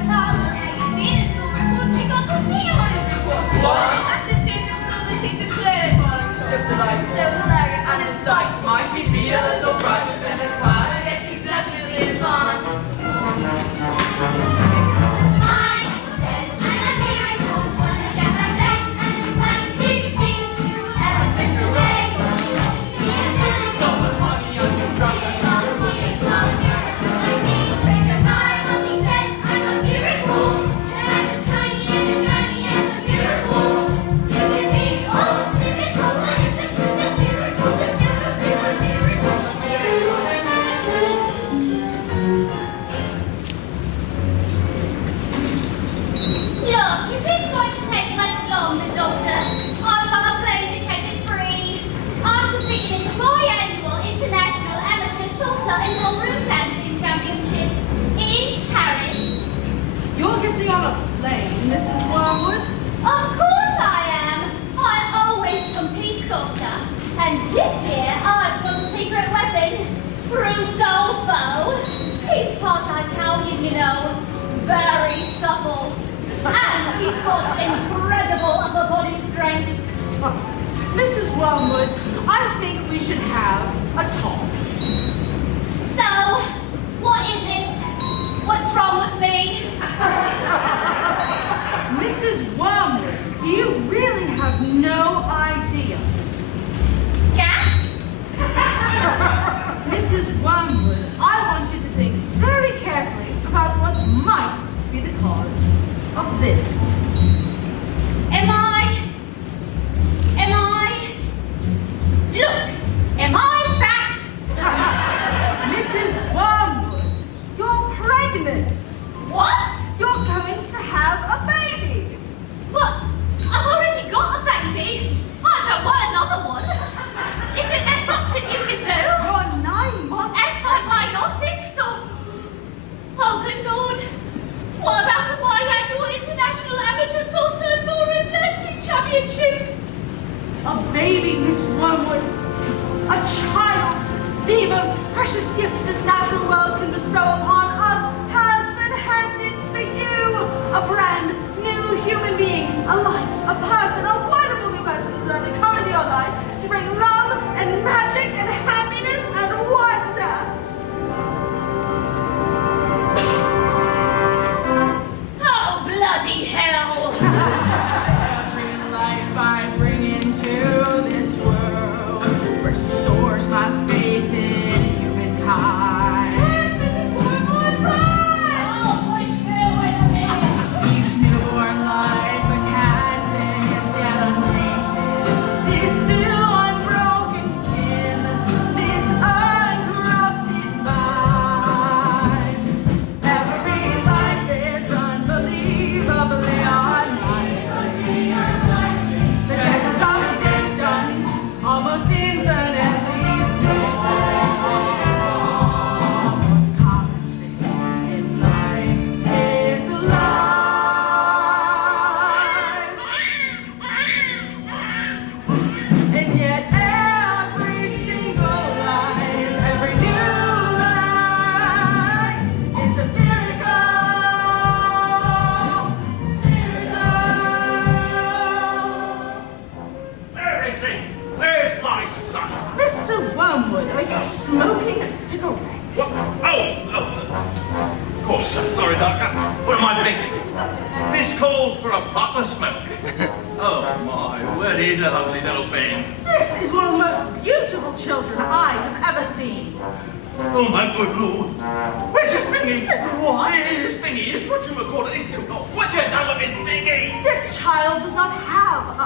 another. Have you seen his school report? He got to see him on his report. What? At the change of school, the teachers clearly falling short. Just like So hilarious. and in sight, might she be a little brighter than a class? Yes, she's definitely advanced. Mrs. Wormwood? Of course I am. I always compete, Doctor. And this year I've got a secret weapon, Rudolfo. He's part Italian, you know. Very supple. And he's got incredible upper body strength. Mrs. Wormwood, I think we should have a talk. So, what is it? What's wrong with me? Mrs. Wormwood, do you really have no idea? Gas? Mrs. Wormwood, I want you to think very carefully about what might be the cause of this. Look, am I fat? Mrs. Wormwood, you're pregnant. What? You're going to have a baby. What? I've already got a baby. I don't want another one. Isn't there something you can do? You're 9 months. Antibiotics or... Oh, good Lord. What about the biannual International Amateur Salsa and Ballroom Dancing Championship? A baby, Mrs. Wormwood. A child. The most precious gift this natural world can bestow upon us has been handed to you. A brand new human being. A life, a person, a wonderful new person who's going to come into your life to bring love and magic and happiness and wonder. Oh, bloody hell. Every life I bring into this world restores my faith in humankind. Each newborn life with kindness yet unpainted, this still unbroken skin, this uncorrupted mind. Every life is unbelievably unlikely. The chances of distance almost infinitely small. Most common thing in life is love. And yet every single life, every new life is a miracle. Everything. Where's my son? Mr. Wormwood, are you smoking a cigarette? Of course, sorry, Doctor. What am I thinking? This calls for a proper smoke. Oh my, what is a lovely little thing? This is one of the most beautiful children I have ever seen. Oh my good Lord. Where's this thingy? This what? This thingy is what you call it. It's too long. What you done with this thingy? This child does not have a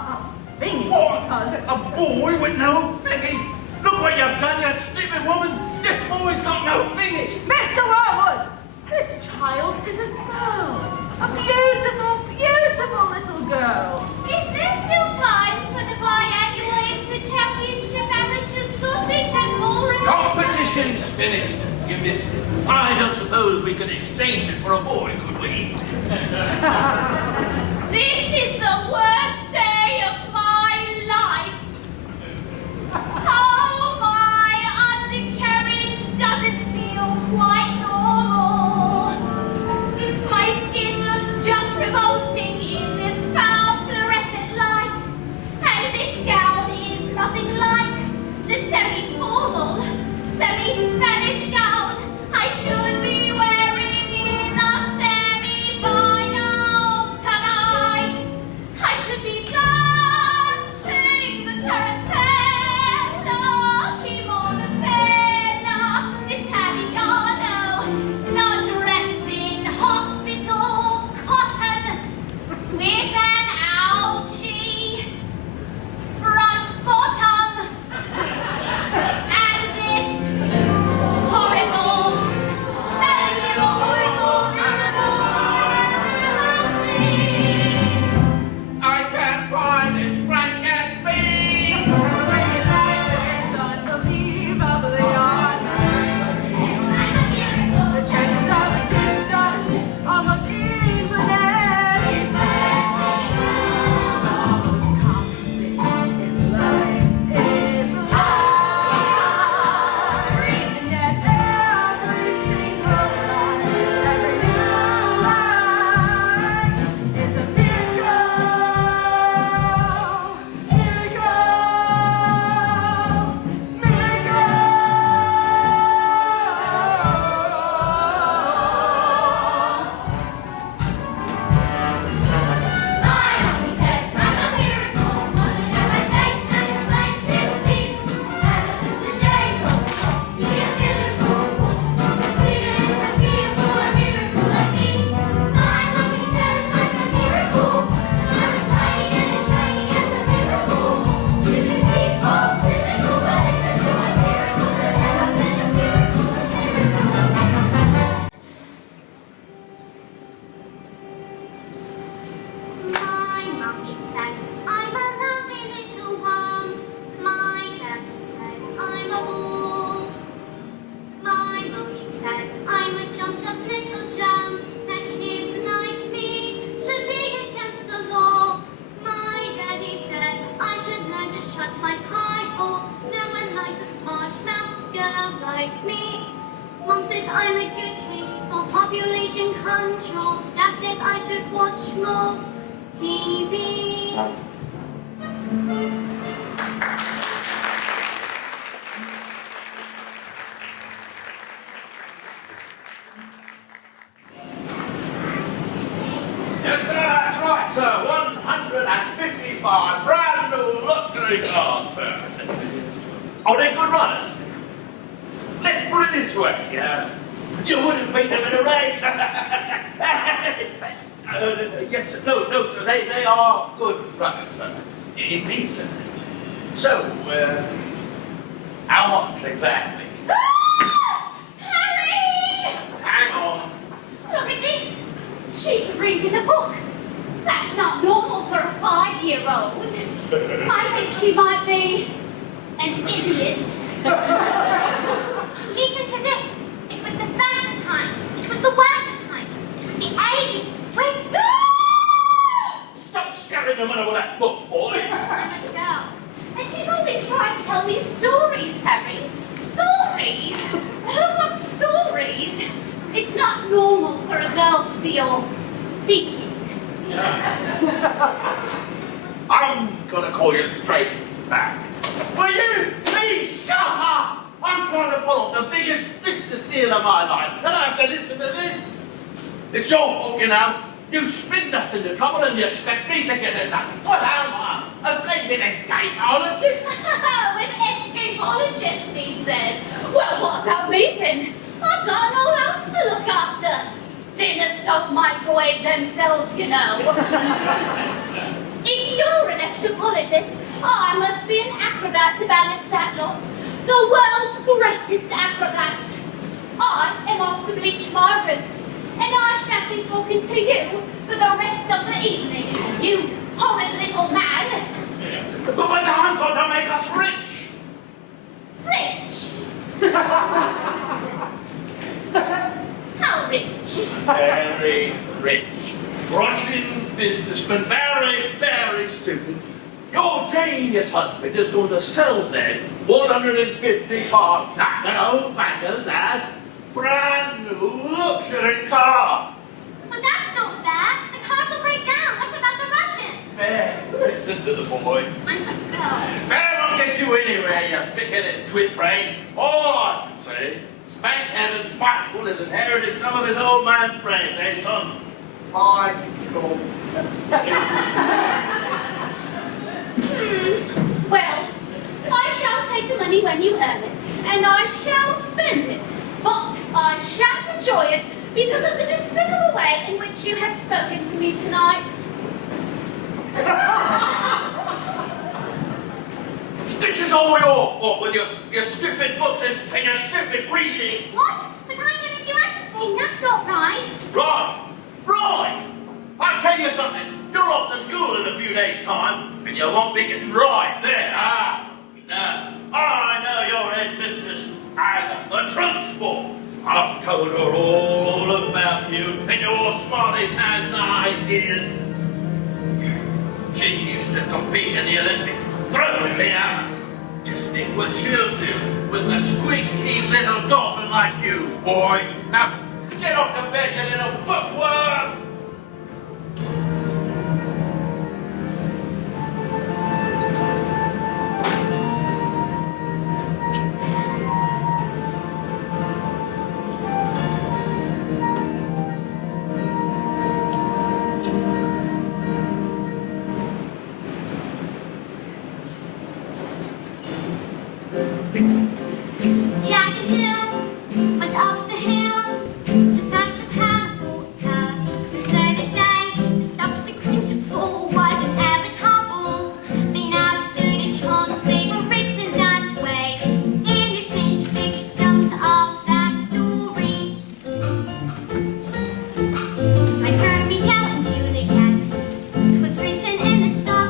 thingy What? because... A boy with no thingy? Look what you've done, you stupid woman. This boy's got no thingy. Mr. Wormwood, this child is a girl. A beautiful, beautiful little girl. Is there still time for the biannual Inter-Championship Amateur Sausage and Ballroom? Competition's finished. You missed it. I don't suppose we could exchange it for a boy, could we? This is the worst day of my life. Oh, my undercarriage doesn't feel quite normal. My skin says I'm a lousy little worm. My daddy says I'm a bore. My mummy says I'm a jumped up little germ. That is like me, should be against the law. My daddy says I should learn to shut my pie hole. No one likes a smart-mouthed girl like me. Mom says I'm a good host for population control. Dad says I should watch more TV. Yes, sir, that's right, sir. 155 brand new luxury cars, sir. Are they good runners? Let's put it this way. You wouldn't beat them in a race. Yes, sir. No, sir. They are good runners, sir. Indeed, sir. So, how much exactly? Harry! Hang on. Look at this. She's reading a book. That's not normal for a 5-year-old. I think she might be an idiot. Listen to this. It was the best of times. It was the worst of times. It was the age of wisdom. Stop scaring the man with that book, boy. I'm a girl. And she's always trying to tell me stories, Harry. Stories? Who wants stories? It's not normal for a girl to be all thinking. I'm gonna call you straight back. Will you please shut up? I'm trying to pull off the biggest business deal of my life, and I have to listen to this. It's your fault, you know. You spin us into trouble and you expect me to get us up. What am I? A blaming escapologist? An escapologist, he says. Well, what about me then? I've got an old house to look after. Dinners don't microwave themselves, you know. If you're an escapologist, I must be an acrobat to balance that lot. The world's greatest acrobat. I am off to bleach my roots, and I shan't be talking to you for the rest of the evening, you horrid little man. But I'm gonna make us rich. Rich? How rich? Very rich. Russian businessman, very, very stupid. Your genius husband is going to sell them 155 platinum bangers as brand new luxury cars. But that's not fair. The cars will break down. What about the Russians? Fair, listen to the boy. I'm a girl. Fair won't get you anywhere, you thick-headed twit brain. All I can say, spank heavens, Michael has inherited some of his old man's brains, eh, son? I go. Well, I shall take the money when you earn it, and I shall spend it. But I shan't enjoy it because of the despicable way in which you have spoken to me tonight. This is all your fault with your stupid books and your stupid reading. What? But I didn't do anything. That's not right. Right. I'll tell you something. You're off to school in a few days' time, and you won't be getting right there. No. I know your head mistress, Agatha the trunk sport. I've told her all about you and your smarty pants ideas. She used to compete in the Olympics, throwing me out. Just think what she'll do with a squeaky little goblin like you, boy. Now, get off the bed, you little bookworm. Jack and Jill went up the hill to fetch a pan of water. And so they say the subsequent fall was inevitable. They never stood a chance, they were written that way in the victims of their story. Like Romeo and Juliet, it was written in the stars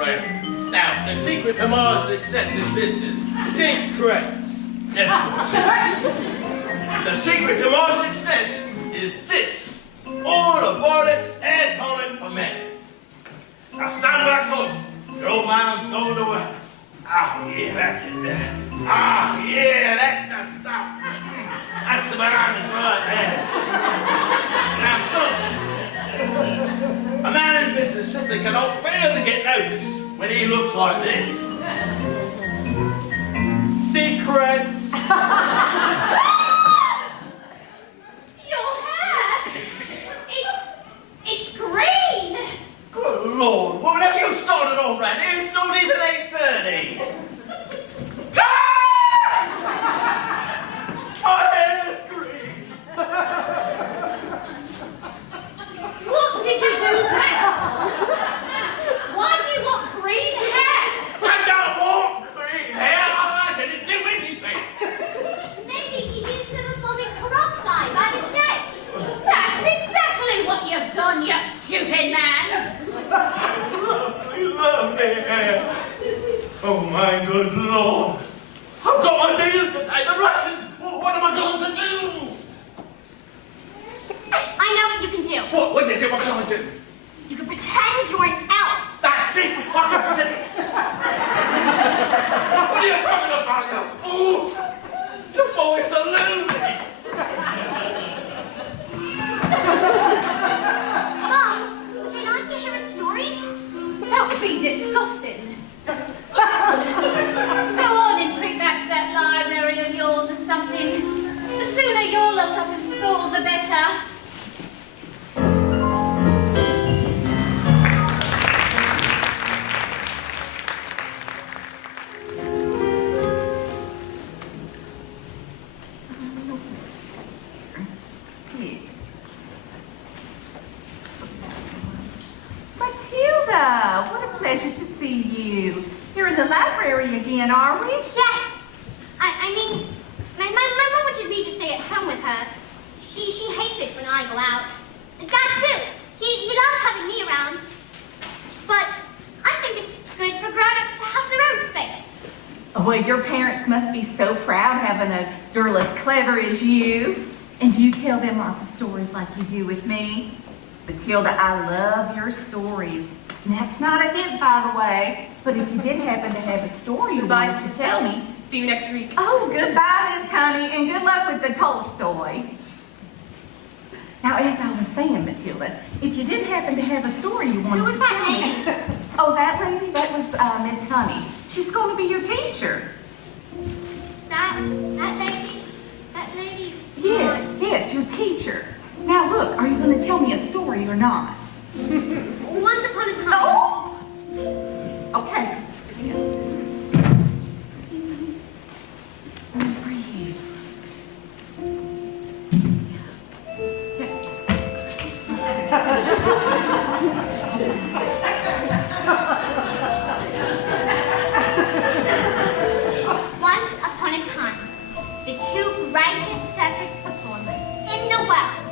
friend. Now, the secret to my success in business. Secrets. Yes. The secret to my success is this. All the violets air tonic for men. Now stand back, son. Your old man's going away. Ah, yeah, that's it there. Ah, yeah, that's the stuff. That's the bananas right there. Now, son, a man in business simply cannot fail to get noticed when he looks like this. Secrets. Your hair! It's green! Good Lord, what have you started already? It's not even 8:30. My hair's green. What did you do that? Why do you want green hair? I don't want green hair. I didn't do anything. Maybe he used some of Bobby's peroxide by mistake. That's exactly what you've done, you stupid man. Lovely hair. Oh my good Lord. I've got my deal today. The Russians. What am I going to do? I know what you can do. What is it? What can I do? You can pretend you're an elf. That's it. I can pretend. What are you talking about, you fool? The boy's a loony. Mom, would you like to hear a story? Don't be disgusting. Go on and print back to that library of yours or something. The sooner you're locked up in school, the better. Matilda, what a pleasure to see you. You're in the library again, are we? Yes. I mean, my mom wanted me to stay at home with her. She hates it when I go out. And Dad too. He loves having me around. But I think it's good for grown-ups to have their own space. Oh, well, your parents must be so proud having a girl as clever as you. And do you tell them lots of stories like you do with me? Matilda, I love your stories. And that's not a hint, by the way. But if you did happen to have a story you wanted to tell me. See you next week. Oh, goodbye, Miss Honey, and good luck with the Tolstoy. Now, as I was saying, Matilda, if you did happen to have a story you wanted Who was to that tell lady? me. Oh, that lady? That was Miss Honey. She's going to be your teacher. That lady's Yes, your teacher. Now, look, are you going to tell me a story or not? Once upon a time. Oh! Okay. One for you. Once upon a time, the two greatest circus performers in the world,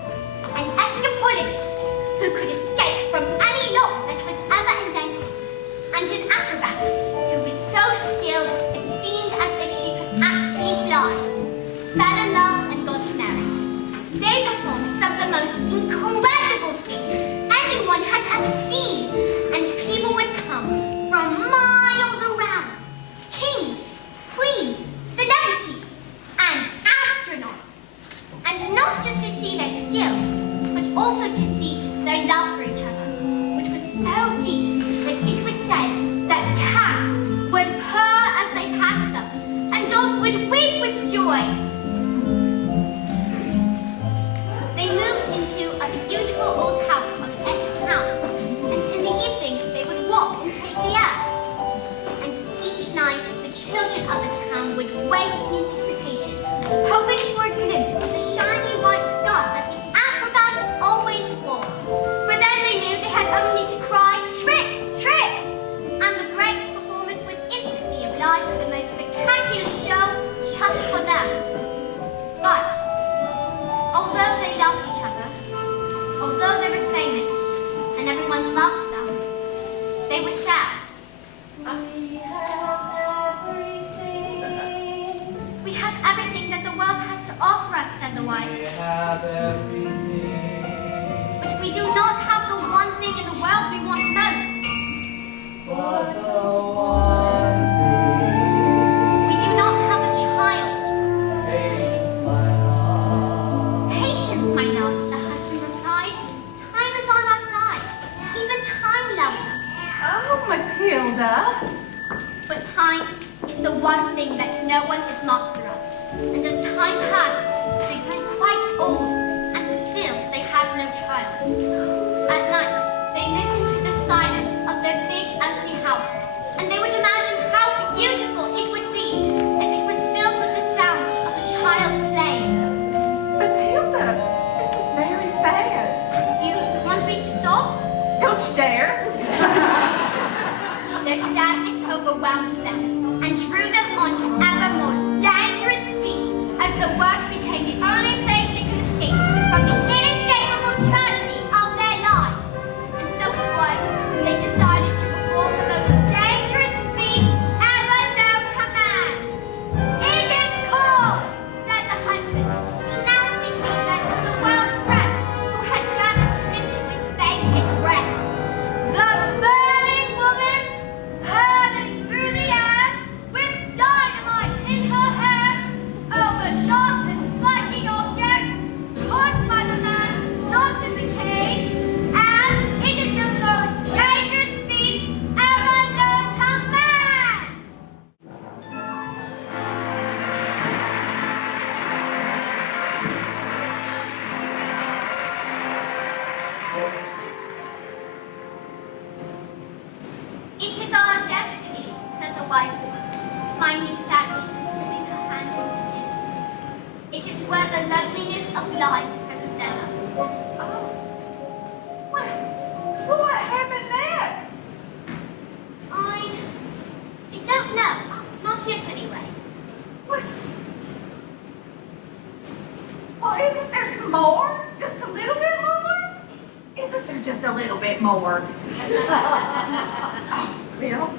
an escapologist who could escape from any law that was ever invented, and an acrobat who was so skilled it seemed as if she could actually fly, fell in love and got married. They performed some of the most incredible things anyone has ever seen, and people would come from miles around. Kings, queens, celebrities, and astronauts. And not just to see their skills, but also to see their love for each other, which was so deep that it was said that cats would purr as they passed them, and dogs would weep with joy. They moved into a beautiful old house on the edge of town, and in the evenings they would walk and take the air. And each night the children of the town would wait in anticipation, hoping for a glimpse of the shiny white scarf that the acrobat always wore. For then they knew they had only to cry, "Tricks! Tricks!" and the great performers would instantly oblige with the most spectacular show just for them. But although they loved each other, although they were famous and everyone loved them, they were sad We have everything. We have everything that the world has to offer us, said the wife. We have everything. But we do not have the one thing in the world we want most. But the one thing. We do not have a child. Patience, my love. Patience, my darling, the husband replied. Time is on our side. Even time loves us. Oh, Matilda. But time is the one thing that no one is master of. And as time passed, they grew quite old, and still they had no child. At night, they listened to the silence of their big empty house, and they would imagine how beautiful it would be if it was filled with the sounds of a child playing. Matilda, this is very sad. Do you want me to stop? Don't you dare. Their sadness overwhelmed them and drew them on to ever more dangerous feats as the work became the only place they could escape from the inescapable tragedy of their lives. And so it was they decided to perform the most dangerous feat ever known to man. It is called, said the husband, announcing the event to the world's press, who had gathered to listen with bated breath. The burning woman, hurling through the air with dynamite in her hair, over sharp and spiky objects, caught by the man locked in the cage, and it is the most dangerous feat ever known to man. It is our destiny, said the wife, smiling sadly and slipping her hand into his. It is where the loneliness of life has led us. Oh. What happened next? I don't know. Not yet, anyway. What? Well, isn't there some more? Just a little bit more? Isn't there just a little bit more? Oh, well,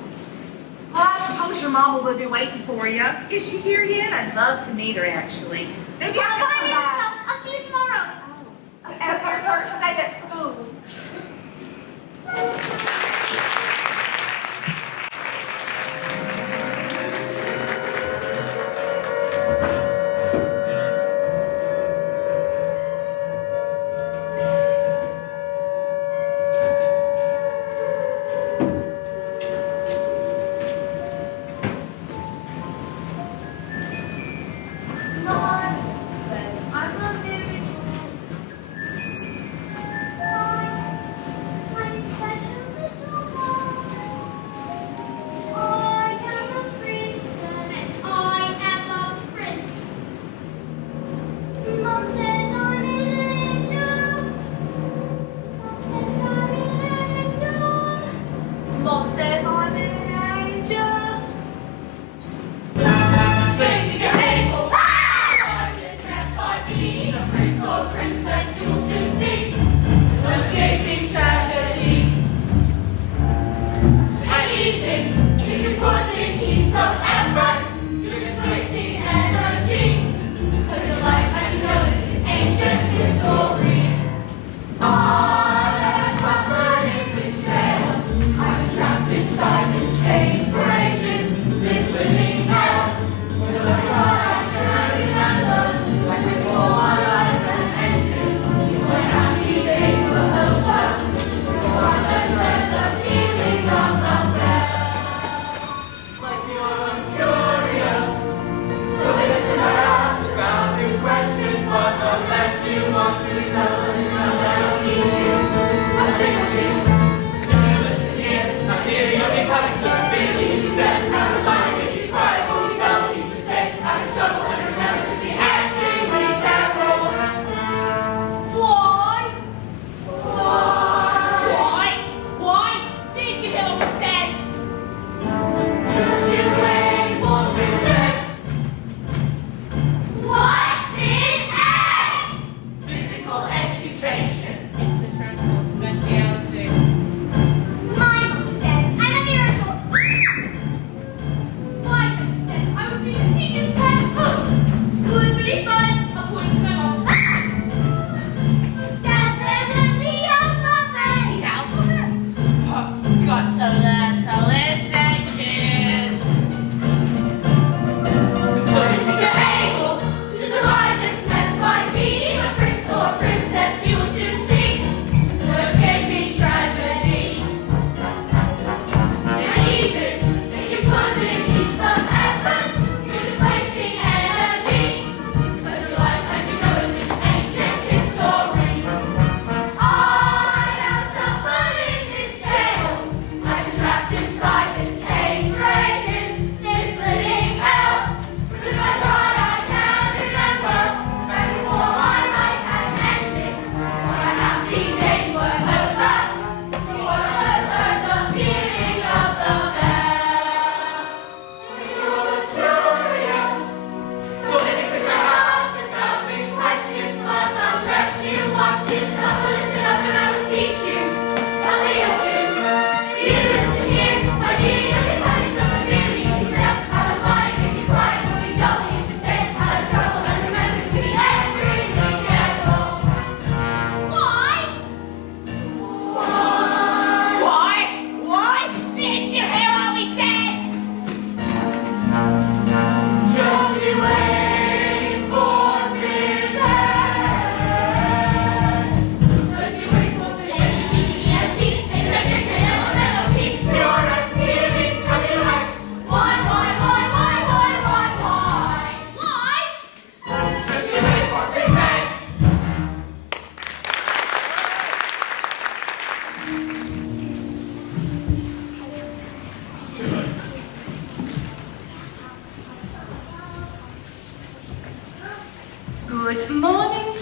I suppose your mama will be waiting for you. Is she here yet? I'd love to meet her, actually. Maybe Bye, I'll come Mrs. by. Phelps. I'll see you tomorrow. After your first day at school. Lord says I'm a miracle. Bye. It's kind of special.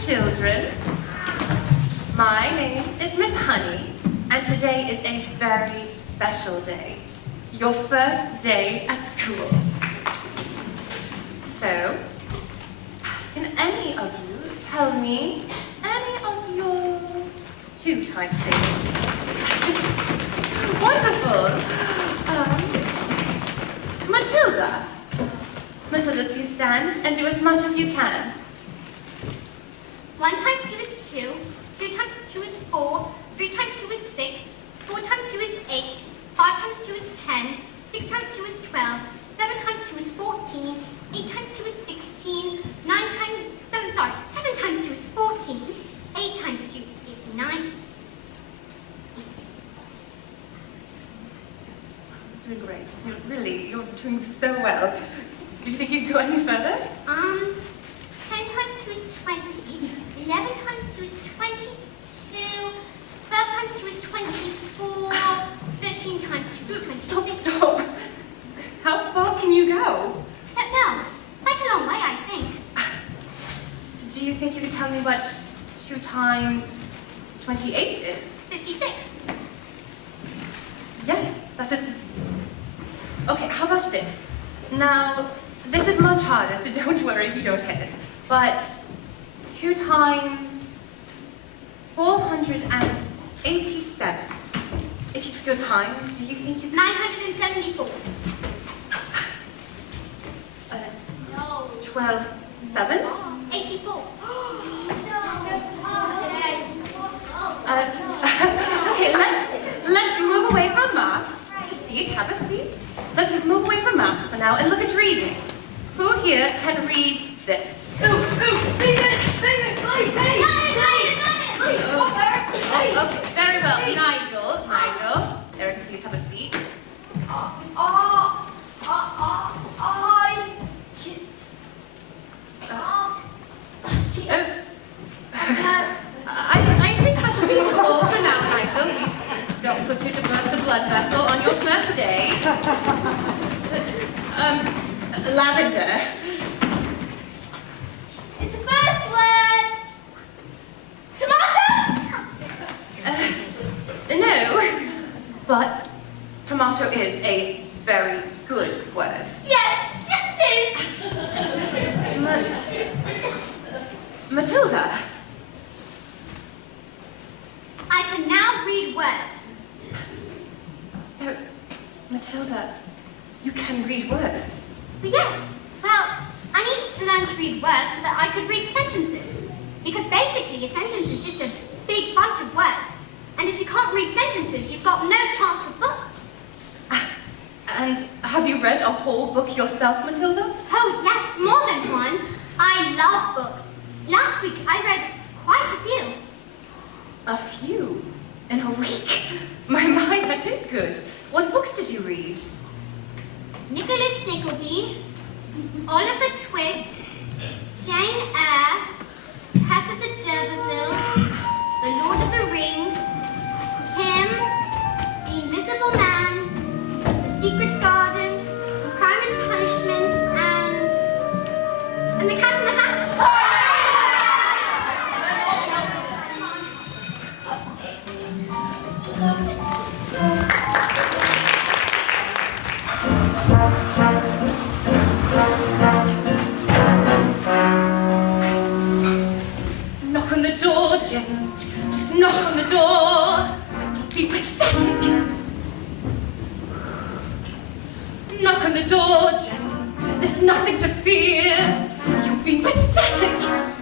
children. My name is Miss Honey, and today is a very special day. Your first day at school. So, can any of you tell me any of your 2 times tables? Wonderful. Matilda. Matilda, please stand and do as much as you can. 1 times 2 is 2. 2 times 2 is 4. 3 times 2 is 6. 4 times 2 is 8. 5 times 2 is 10. 6 times 2 is 12. 7 times 2 is 14. 8 times 2 is 16. 7 times 2 is 14. 8 times 2 is 9. Doing great. You're doing so well. Do you think you can go any further? 10 times 2 is 20. 11 times 2 is 22. 12 times 2 is 24. 13 times 2 is 26. Stop. How far can you go? I don't know. Quite a long way, I think. Do you think you could tell me what 2 times 28 is? 56. Yes, that is... Okay, how about this? Now, this is much harder, so don't worry if you don't get it. But 2 times 487. If you took your time, do you think you could... 974. 12 sevens? 84. Okay, let's move away from maths. Have a seat. Let's move away from maths for now and look at reading. Who here can read this? Read this! Okay, very well. Nigel. Eric, please have a seat. I think that will be all for now, Nigel. We don't put you to burst a blood vessel on your first day. Lavender. Is the first word tomato? No, but tomato is a very good word. Yes it is. Matilda. I can now read words. So, Matilda, you can read words. Yes. Well, I needed to learn to read words so that I could read sentences. Because basically, a sentence is just a big bunch of words. And if you can't read sentences, you've got no chance with books. And have you read a whole book yourself, Matilda? Oh, yes, more than one. I love books. Last week, I read quite a few. A few? In a week? My, that is good. What books did you read? Nicholas Nickleby, Oliver Twist, Jane Eyre, Tess of the D'Urbervilles, The Lord of the Rings, Him, The Invisible Man, The Secret Garden, Crime and Punishment, and The Cat in the Hat. Knock on the door, Jen. Just knock on the door. Don't be pathetic. Knock on the door, Jen. There's nothing to fear. You've been pathetic.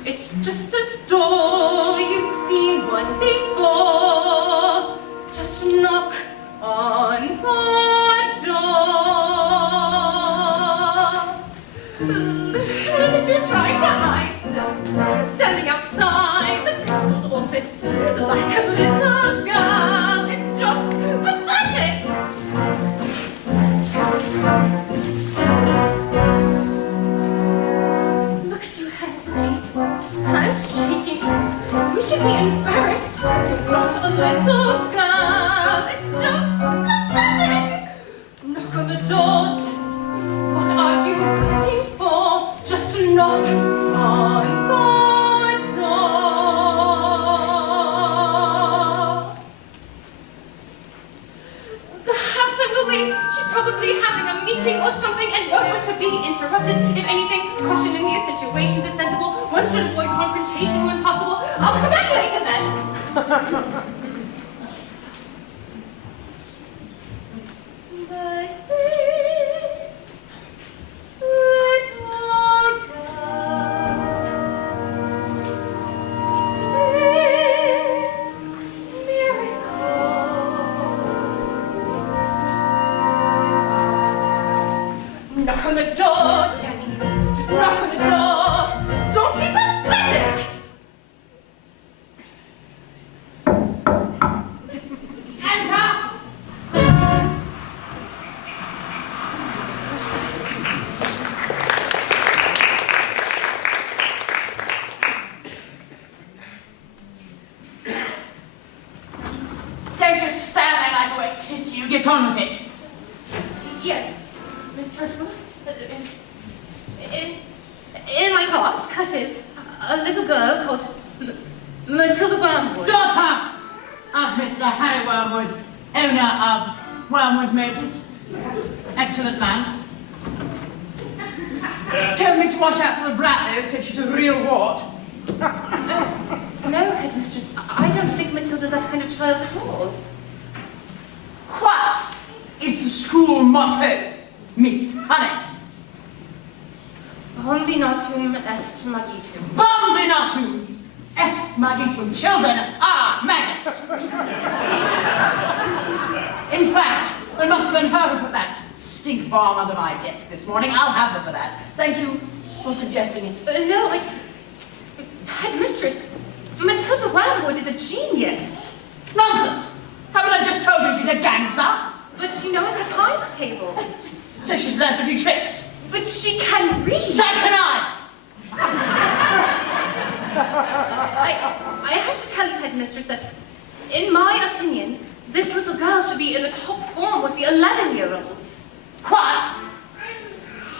It's just a door. You've seen one before. Just knock on the door. Look, you're trying to hide. Standing outside the principal's office like a little girl. It's just pathetic. Look at you hesitate. I'm shaking. You should be embarrassed. You're not a little girl. It's just pathetic. probably having a meeting or something and won't want to be interrupted. If anything, caution in these situations is sensible. One should avoid confrontation when possible. I'll come back later then. But this little knock on the door, Jenny. Just knock on the door. Don't be pathetic. Enter. Don't just stand there like a wet tissue. Get on with it. Yes, Miss Herschel. In my class, that is, a little girl called Matilda Wormwood. Daughter of Mr. Harry Wormwood, owner of Wormwood Motors. Excellent man. Told me to watch out for the brat though, said she's a real wart. No, headmistress, I don't think Matilda's that kind of child at all. What is the school motto, Miss Honey? Bombinatum est magitum. Bombinatum est magitum. Children are maggots. In fact, I must have been her who put that stink bomb under my desk this morning. I'll have her for that. Thank you for suggesting it. No, headmistress, Matilda Wormwood is a genius. Nonsense! Haven't I just told you she's a gangster? But she knows her times tables. So she's learnt a few tricks. But she can read. So can I! I have to tell you, headmistress, that in my opinion, this little girl should be in the top form with the 11-year-olds. What?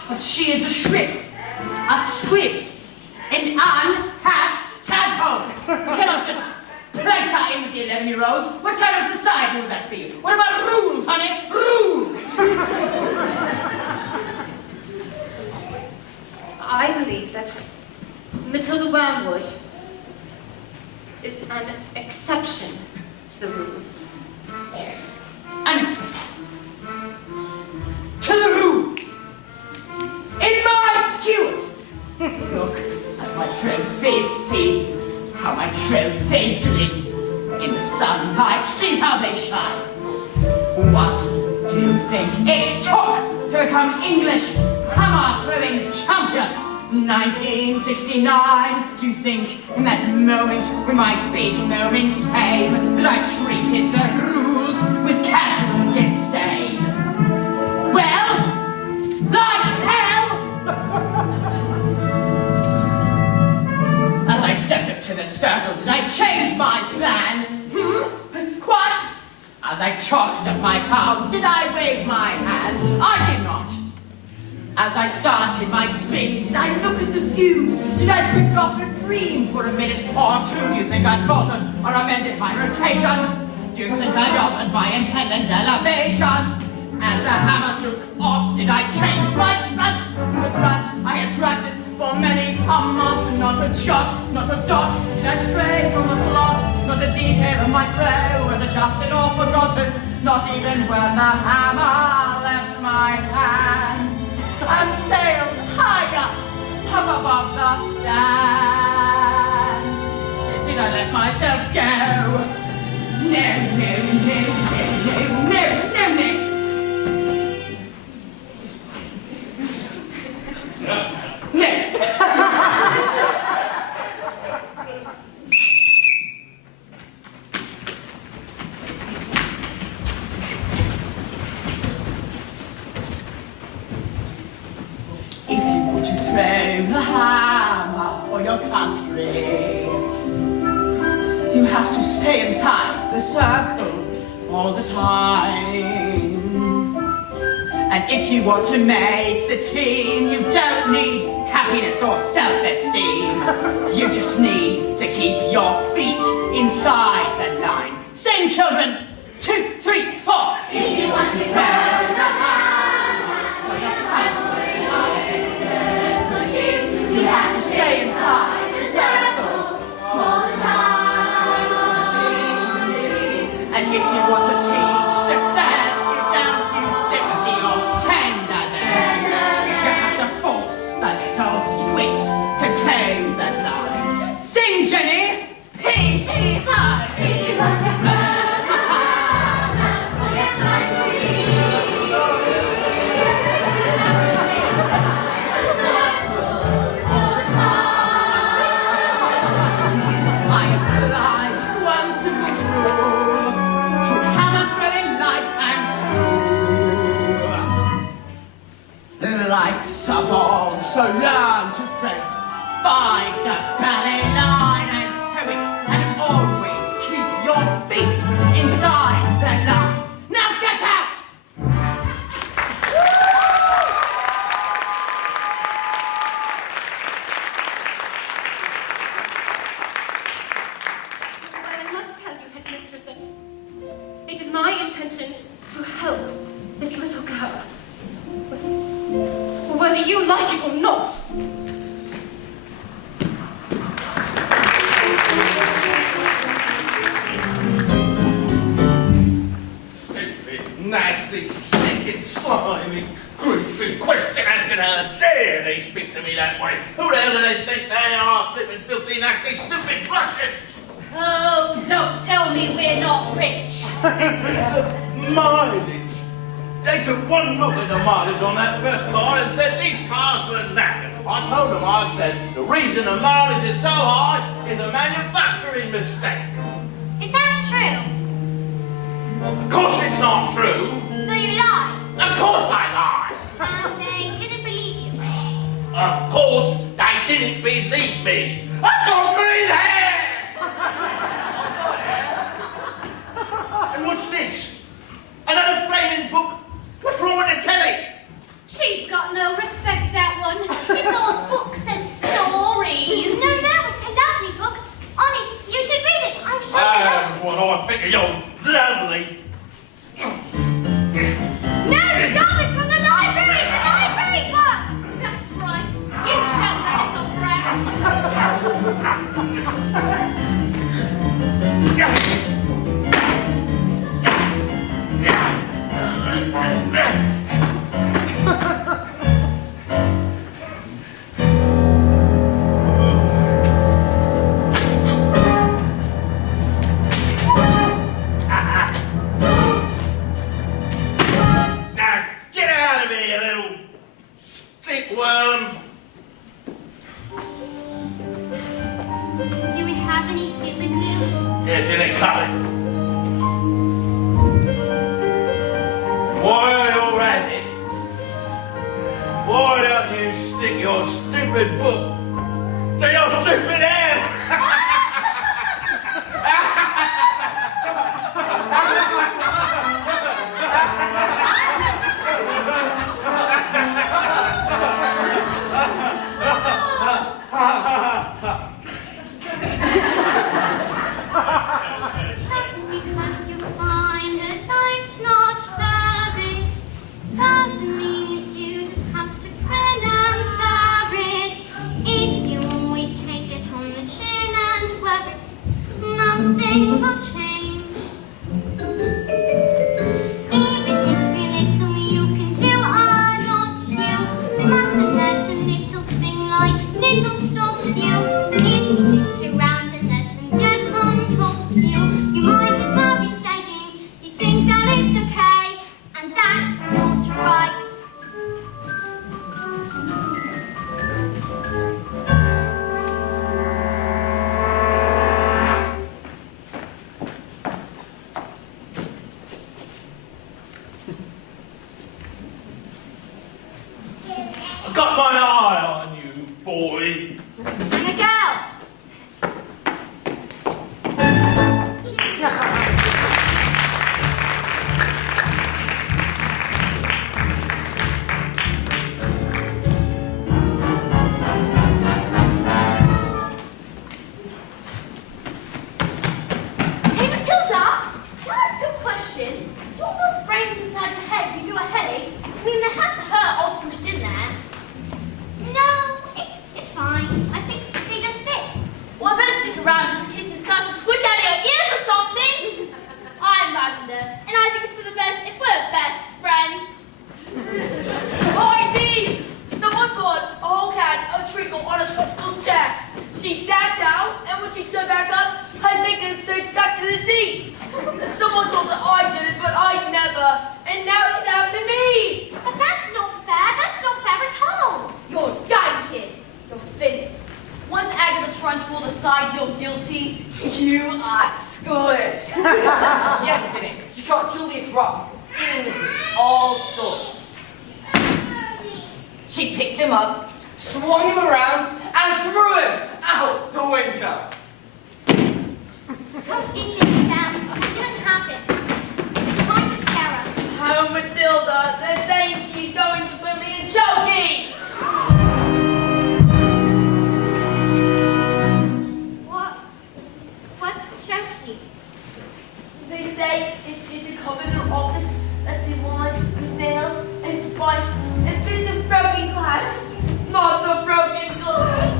But she is a shrimp, a squid, an unhatched tadpole. You cannot just place her in with the 11-year-olds. What kind of society would that be? What about rules, honey? Rules! I believe that Matilda Wormwood is an exception to the rules. An exception to the rule. In my skewer. Look at my trophies, see how my trophies gleam in the sunlight, see how they shine. What do you think it took to become English hammer-throwing champion? 1969, do you think in that moment when my big moment came that I treated the rules with casual disdain? Well, like hell! As I stepped up to the circle, did I change my plan? What? As I chalked up my palms, did I wave my hands? I did not. As I started my spin, did I look at the view? Did I drift off a dream for a minute or two? Do you think I faltered or amended my rotation? Do you think I altered my intended elevation? As the hammer took off, did I change my grunt to a grunt I had practiced for many a month? Not a jot, not a dot, did I stray from the plot? Not a detail of my play was adjusted or forgotten, not even when the hammer left my hands and sailed high up above the stand. Did I let myself go? No, no, no, no, no, no, no, no. If you want to throw the hammer for your country, you have to stay inside the circle all the time. And if you want to make the team, you don't need happiness or self-esteem. You just need to keep your feet inside the line. Sing, children. 2, 3, 4. If you want to throw the hammer subball, so learn to throw it. Find the ballet line and toe it, and always keep your feet inside the line. Now get out! Well, I must tell you, headmistress, that it is my intention to help this little girl. Whether you like it or not. Stupid, nasty, stinking, slimy, goofy question asking her. Dare they speak to me that way? Who the hell do they think they are? Flipping, filthy, nasty, stupid Prussians! Oh, don't tell me we're not rich. It's the mileage. They took one look at the mileage on that first car and said these cars were knackered. I told them, I said, the reason the mileage is so high is a manufacturing mistake. Is that true? Of course it's not true. So you lie? Of course I lied. And they didn't believe you? Of course they didn't believe me. I've got green hair! And what's this? Another flaming book? What's wrong with the telly? She's got no respect, that one. It's all books and stories. No, it's a lovely book. Honest, you should read it. I'm sure you will. That's what I think of you. Lovely. No, stop it from the library! The library book! That's right. You shut the little Now, get out of here, you little stickworm. Do we have any super glue? Yes, in a cupboard. While you're at it, why don't you stick your stupid book to your stupid head? Just because you find that life's not perfect doesn't mean that you just have to grin and bear it. If you always take it on She picked him up, swung him around, and threw him out the window. Don't be silly, Sam. It didn't happen. She's trying to scare us. Oh, Matilda, they're saying she's going to put me in choking. What's choking? They say it's a covenant office that's in line with nails and spikes and bits of broken glass. Not the broken glass.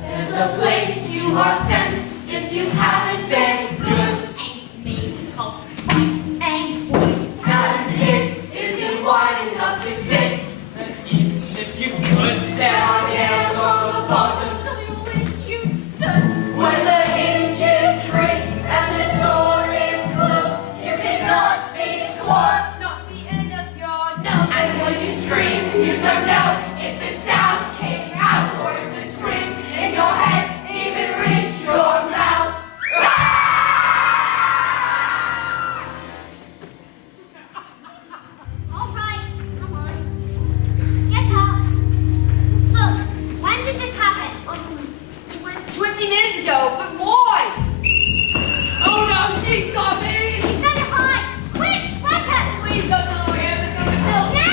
There's a place you are sent if you haven't been good. Ain't made of spikes and wood. As it isn't wide enough to sit. And even if you could, there are nails on the bottom. So we wish you'd stood. When the hinges creak and the door is closed, you cannot see squat. Not the end of your nose. And when you scream, you don't know if the sound came out or if the scream in your head even reached your mouth. All right, come on. Get up. Look, when did this happen? 20 minutes ago, but why? Oh no, she's got me! Better hide. Quick, Sparta. Please don't tell me everything on Matilda.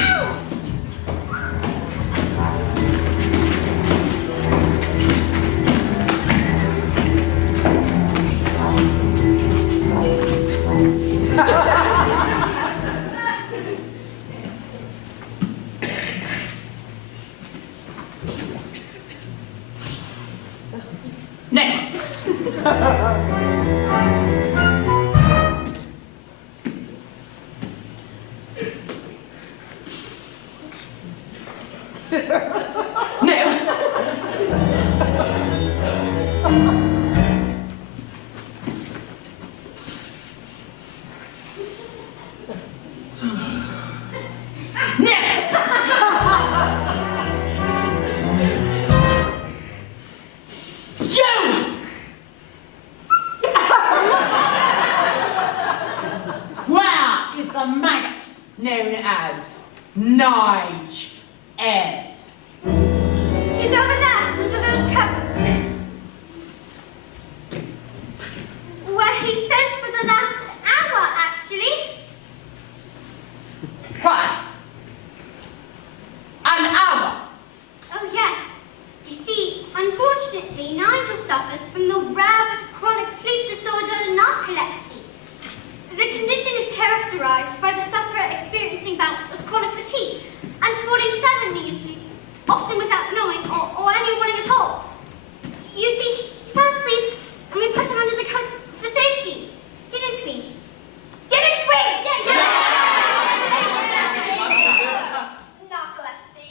Now! Now, where is the maggot known as Nige Air? He's over there, under those cups. Where he's been for the last hour, actually. What? An hour? Oh, yes. You see, unfortunately, Nigel suffers from the rare but chronic sleep disorder narcolepsy. The condition is characterized by the sufferer experiencing bouts of chronic fatigue and falling suddenly asleep, often without knowing or any warning at all. You see, he fell asleep and we put him under the coats for safety, didn't we? Didn't we? Yeah. Narcolepsy.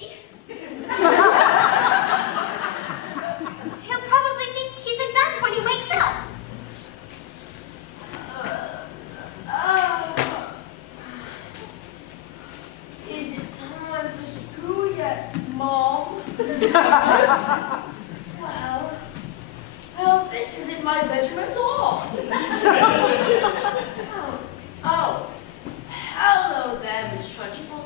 He'll probably think he's in bed when he wakes up. Is it time for school yet, Mom? Well, this isn't my bedroom at all. Oh, hello there, Miss Trunchbull.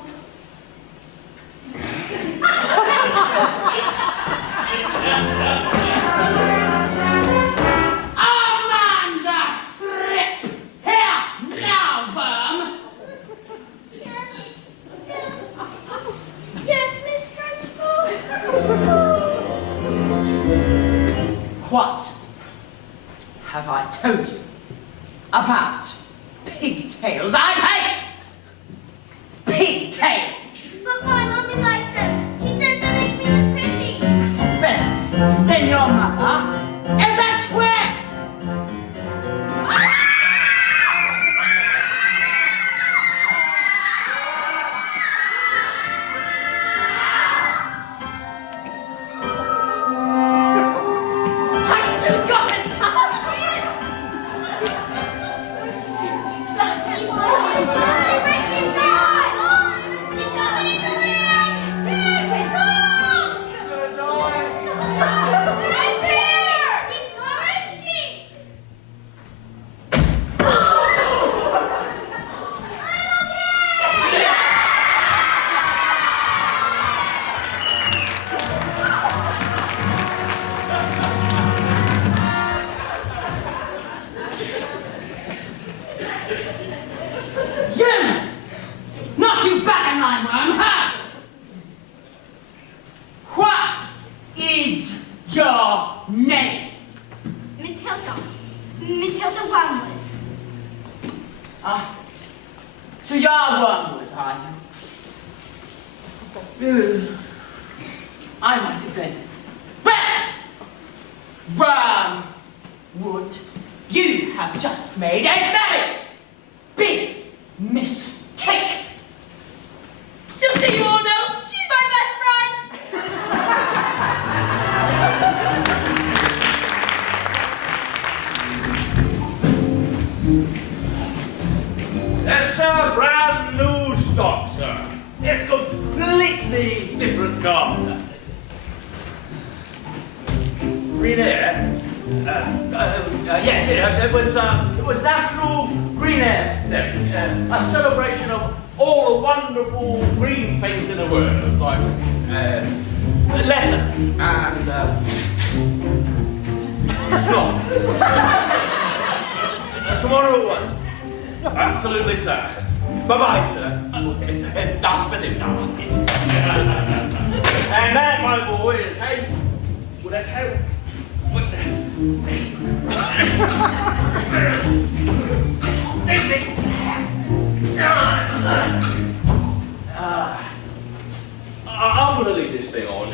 Amanda Fripp! Here, now, bum! Yes, Miss Trunchbull. What have I told you about pigtails? I hate pigtails! But my mommy likes them. She says they make me look pretty. Better than your mother is a twit! I still got it! She breaks his neck. Matilda. Matilda Wormwood. So you're Wormwood, are you? I might have been. Wormwood, you have just made a very big mistake. Just so you all know, she's my best friend. That's a brand new stock, sir. It's completely different car, sir. Green Air? Yes, it was National Green Air Day, a celebration of all the wonderful green things in the world, like lettuce and snot. Tomorrow what? Absolutely, sir. Bye-bye, sir. Daffodil. And that, my boy, is how. Well, that's how. I'm going to leave this thing on.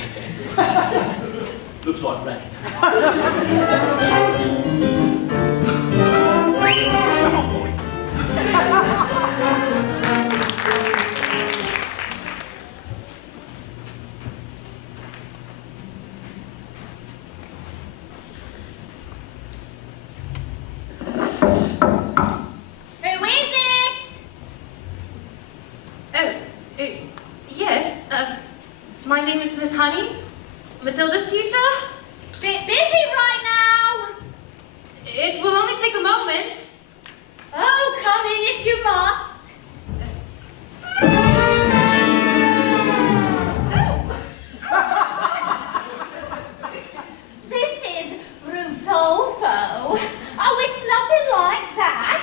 Looks like rain. Come on, boy. My name is Miss Honey, Matilda's teacher. Bit busy right now. It will only take a moment. Oh, come in if you must. This is Rudolfo. Oh, it's nothing like that.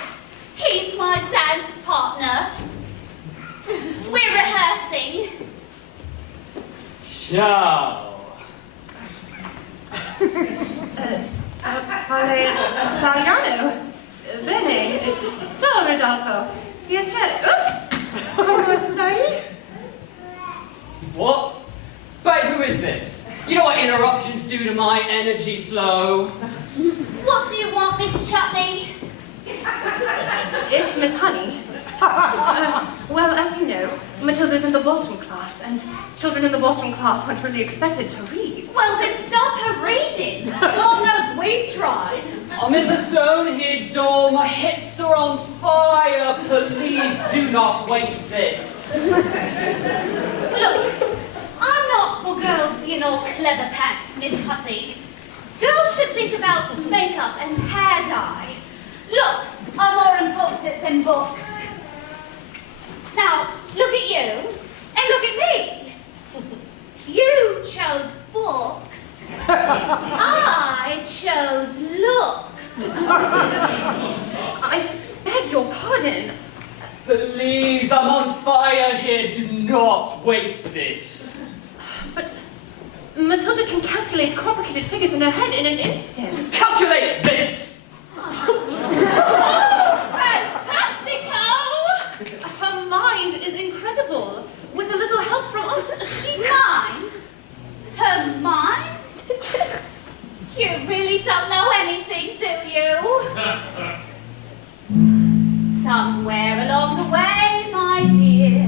He's my dance partner. We're rehearsing. Ciao. Parle italiano. Bene. Ciao, Rodolfo. Piacere. Come stai? What? Babe, who is this? You know what interruptions do to my energy flow. What do you want, Miss Chutney? It's Miss Honey. Well, as you know, Matilda's in the bottom class, and children in the bottom class aren't really expected to read. Well, then stop her reading. Lord knows we've tried. I'm in the zone here, doll. My hips are on fire. Please do not waste this. Look, I'm not for girls being all clever pants, Miss Hussey. Girls should think about makeup and hair dye. Looks are more important than books. Now, look at you, and look at me. You chose books. I chose looks. I beg your pardon. Please, I'm on fire here. Do not waste this. But Matilda can calculate complicated figures in her head in an instant. Calculate this. Fantastico! Her mind is incredible. With a little help from us, she Mind? Her mind? You really don't know anything, do you? Somewhere along the way, my dear,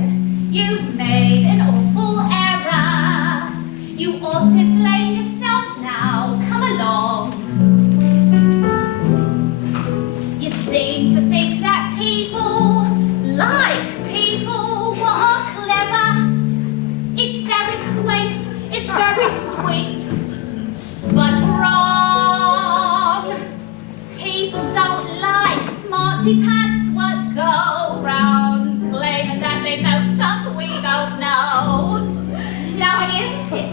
you've made an awful error. You ought to blame yourself now. Come along. You seem to think that people like people who are clever. It's very quaint, it's very sweet, but wrong. People don't like smarty pants what go round claiming that they know stuff we don't know. Now here's a tip.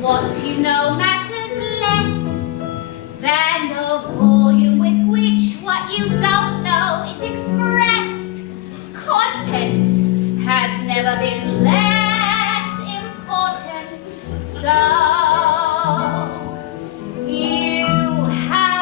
What you know matters less than the volume with which what you don't know is expressed. Content has never been less important, so you have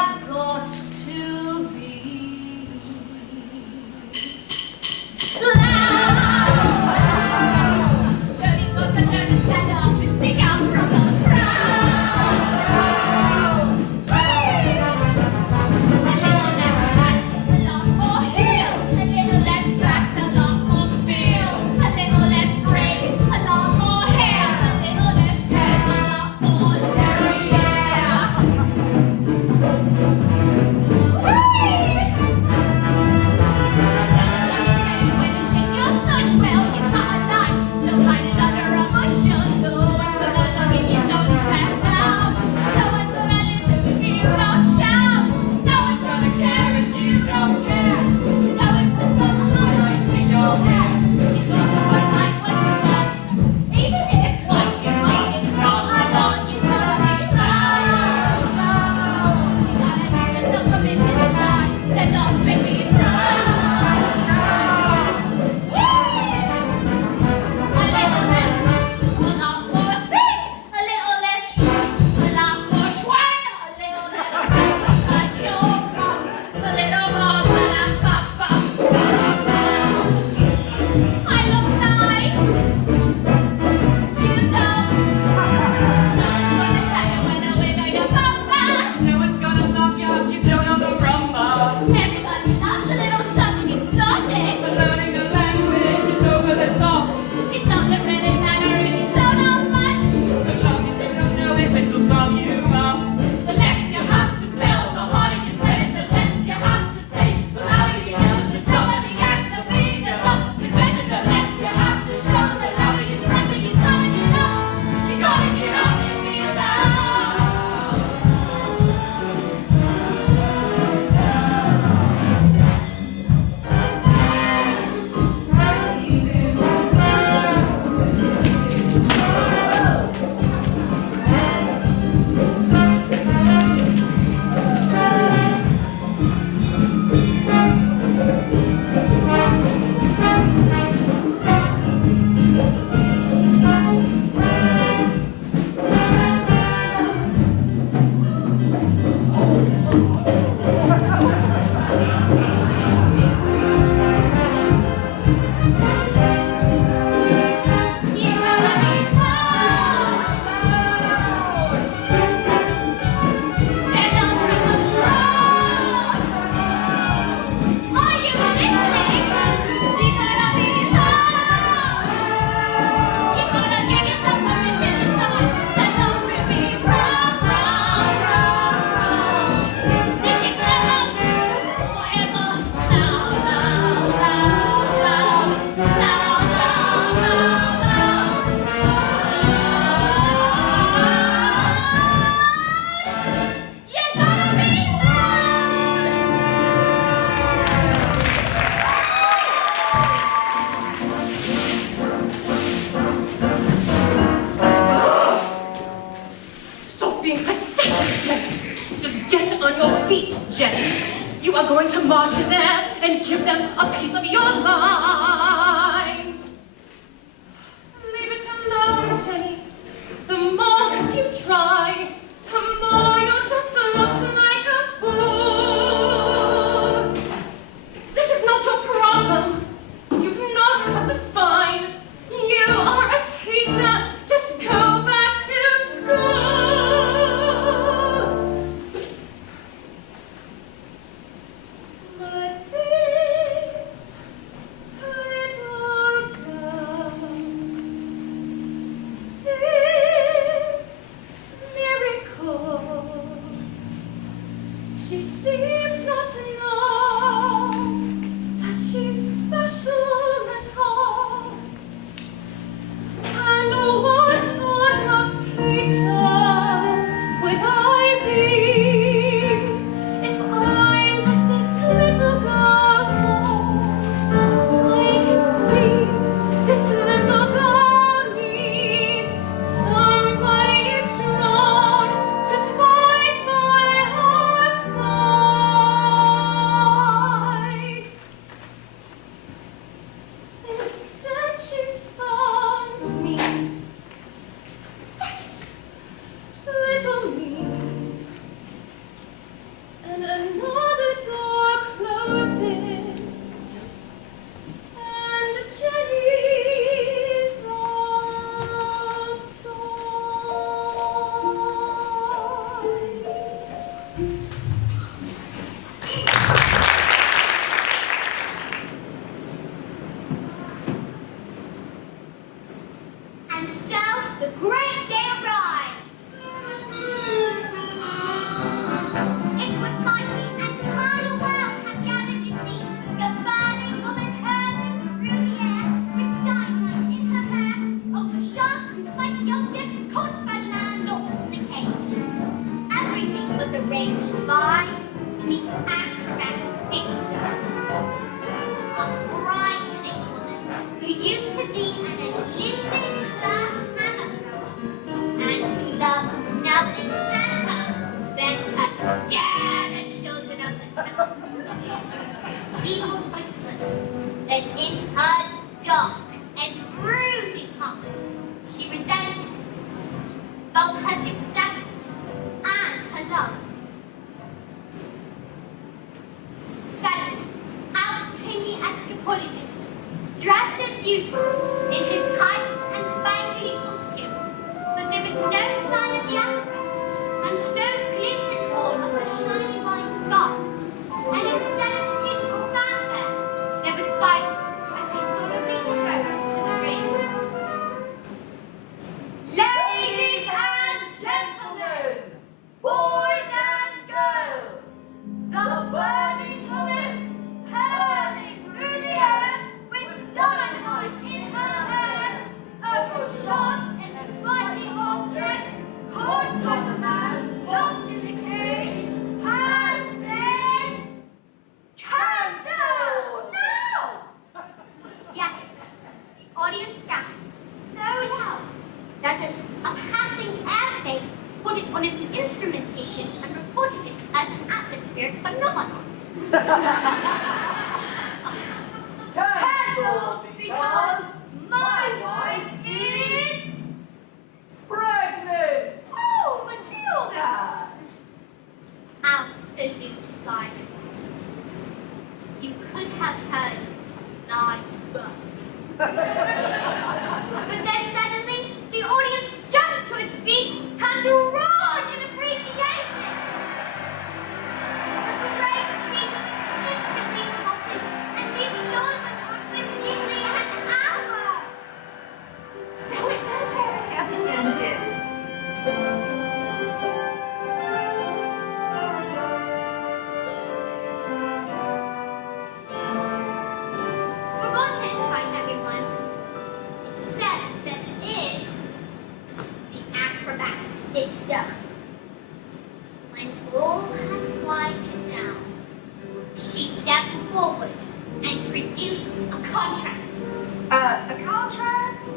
Jenny, you are going to march in there and give them a piece of your mind. Leave it alone, Jenny. The more that you try, the more you'll just look like a fool. This is not your problem. You've not cut the spine. You are a teacher. Just go back to school. But this little girl, this miracle, she seems not to know that she's special at all. And what sort of teacher would I be if I let this little girl go? I can see this little girl needs somebody strong to fight by her side. Instead, she's found me, little me, and another door closes, and Jenny's And so the great day arrived. It was like the entire world had gathered to see the burning woman hurling through the air with dynamite in her hair over sharks and spiky objects caught by the man locked in the cage. Everything was arranged by the acrobat's sister, a frightening woman who used to be an Olympic class hammer thrower and who loved nothing better than to scare the children of the town. People whispered that in her dark and brooding heart she resented her sister, both her success and her love. Suddenly, out came the escapologist, dressed as usual in his tights and spanky costume, but there was no sign of the acrobat and no glimpse at all of the shiny white sky. And instead of the musical fanfare, there was silence as he solemnly strode to the ring. Ladies and gentlemen, boys and girls, the burning woman hurling through the air with dynamite in her hair over sharks and spiky objects caught by the man locked in the cage has been cancelled. No! Yes, the audience gasped so loud that a passing airplane put it on its instrumentation and reported it as an atmospheric phenomenon. Cancelled because my wife is Pregnant! Oh, Matilda! absolute silence. You could have heard live birth. But then suddenly, the audience jumped to its feet and roared in appreciation. The great speech was instantly promoted, and the applause went on for nearly an hour. So it does have a happy ending. Forgotten by everyone, except that is the acrobat's sister. When all had quieted down, she stepped forward and produced a contract. A contract?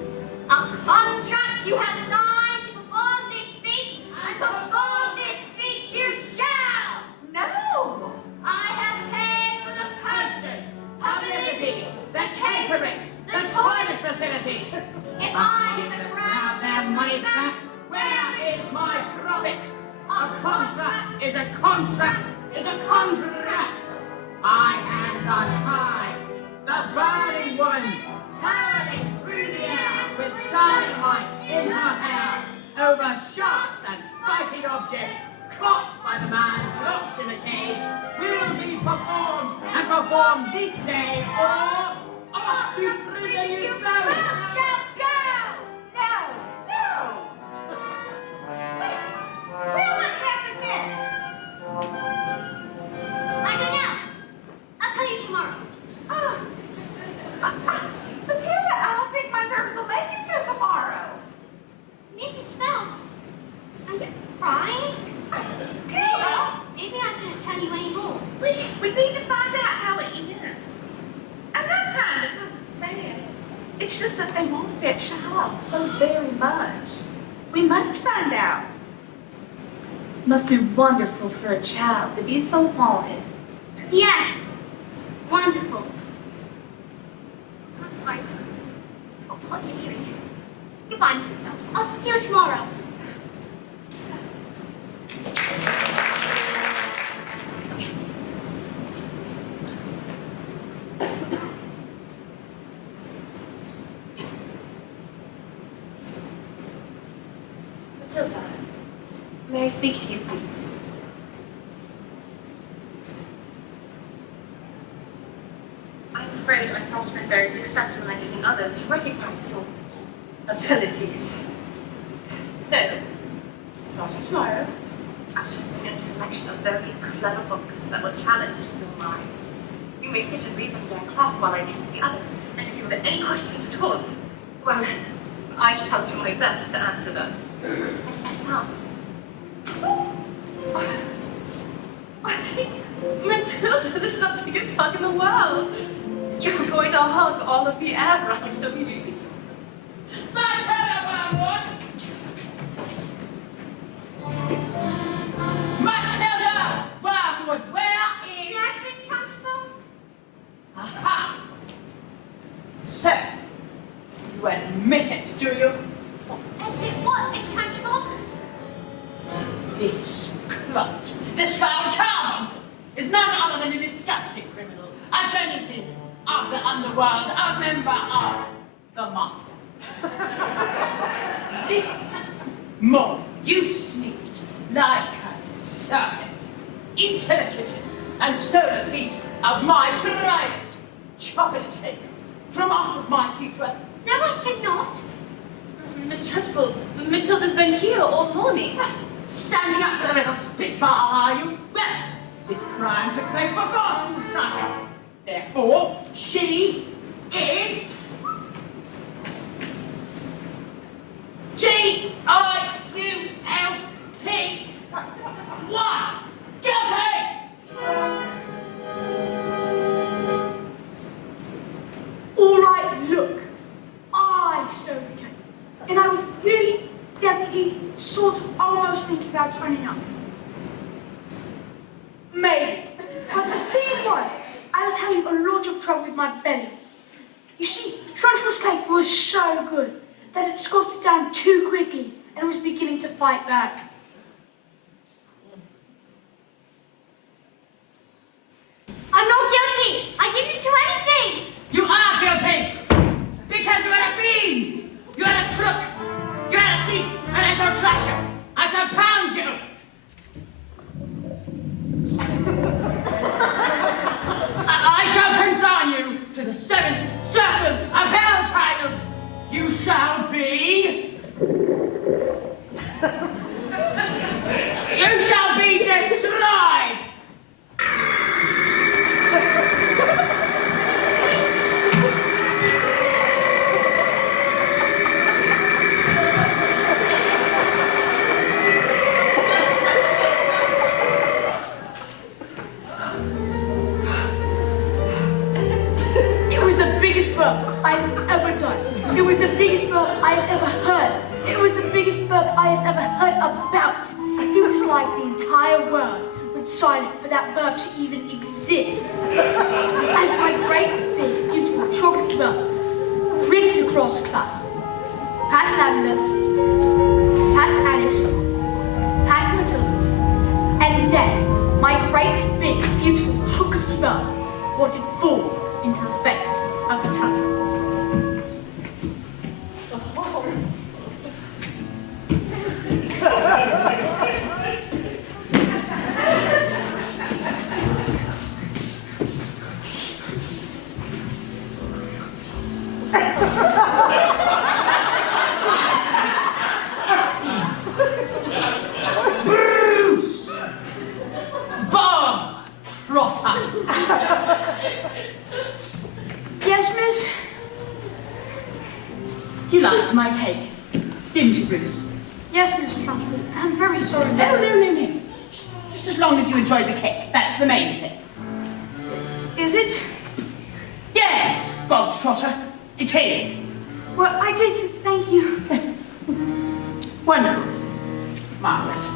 A contract you have signed to perform this feat, and perform this feat you shall! No! contract is a contract is a contract. My hands are tied. The burning one, hurling through the air with dynamite in her hair, over sharps and spiky objects, caught by the man locked in a cage, will be performed and performed this day, or off to prison you both shall go! No! Well, what happened next? I don't know. I'll tell you tomorrow. Matilda, I don't think my nerves will make it till tomorrow. Mrs. Phelps, are you crying? Matilda! Maybe I shouldn't tell you anymore. We need to find out how it ends. I'm not crying because it's sad. It's just that they want that child so very much. We must find out. Must be wonderful for a child to be so wanted. Yes. Wonderful. I'm sorry. Oh, what are you doing? Goodbye, Mrs. Phelps. I'll see you tomorrow. Matilda, may I speak to you, please? I'm afraid I've not been very successful in getting others to recognize your abilities. So, starting tomorrow, I shall bring in a selection of very clever books that will challenge your mind. You may sit and read them during class while I teach the others, and if you have any questions at all, well, I shall do my best to answer them. How does that sound? Matilda, this is the biggest hug in the world. You're going to hug all of the air out of me. Matilda Wormwood, where is... Yes, Miss Trunchbull? Aha! So, you admit it, do you? Admit what, Miss Trunchbull? This plot, this foul carbuncle, is none other than a disgusting criminal, a denizen of the underworld, a member of the mafia. This morning, you sneaked like a serpent into the kitchen and stole a piece of my private chocolate cake from off of my tea tray. No, I did not. Miss Trunchbull, Matilda's been here all morning. Standing up for the little spitball, are you? Well, this crime took place before school started. Therefore, she is... G-I-U-L-T. One. Guilty! All right, look. I stole the cake. And I was really, definitely, sort of, almost thinking about turning up. Maybe. But the thing was, I was having a lot of trouble with my belly. You see, Trunchbull's cake was so good that it scoffed it down too quickly and was beginning to fight back. I'm not guilty. I didn't do anything. You are guilty! Because you are a fiend! You are a crook! You are a thief! And I shall crush you! I shall pound you! I shall consign you to the seventh circle of hell, child! You shall be... You shall be destroyed! It was the biggest burp I had ever done. It was the biggest burp I had ever heard. It was the biggest burp I had ever heard about. It was like the entire world went silent for that burp to even exist. As my great, big, beautiful chocolate burp drifted across the class, past Lavender, past Alice, past Matilda, And then my great, big, beautiful crooked bone wanted to fall into the face of the trunk. Bruce! Bob Trotter! Yes, miss? You liked my cake, didn't you, Bruce? Yes, Miss Trunchbull. I'm very sorry. No. Just as long as you enjoyed the cake, that's the main thing. Is it? Yes, Bob Trotter, it is. Well, I did thank you. Wonderful. Marvellous.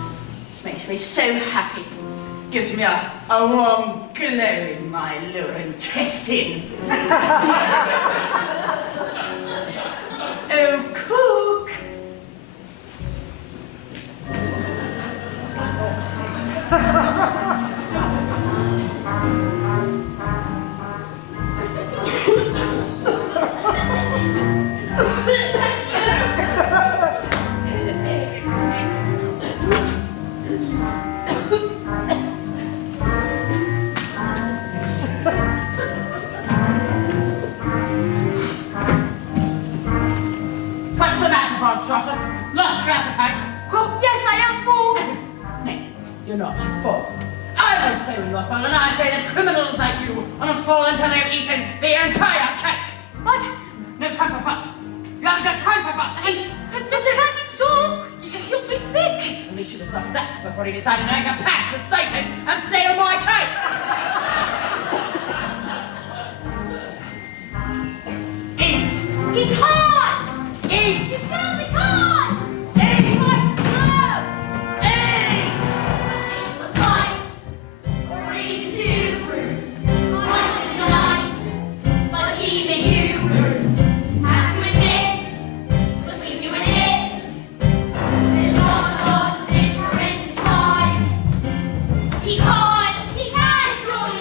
This makes me so happy. Gives me a warm glow in my lower intestine. Oh, cook! What's the matter, Bob Trotter? Lost your appetite? Well, yes, I am full. No, you're not full. I will say when you are full, and I say that criminals like you are not full until they've eaten the entire cake. What? No time for butts. You haven't got time for butts. Eat. Mr. Hatton at all? You'll be sick. At least you have thought that before he decided to make a pact with Satan and stay on my cake. Eat. He can't! Eat. He surely can't! Eat. He might explode! Eat. A single slice, or even two, Bruce, might have been nice. But even you, Bruce, have to admit, between you and his, there's not a lot of difference in size. He can surely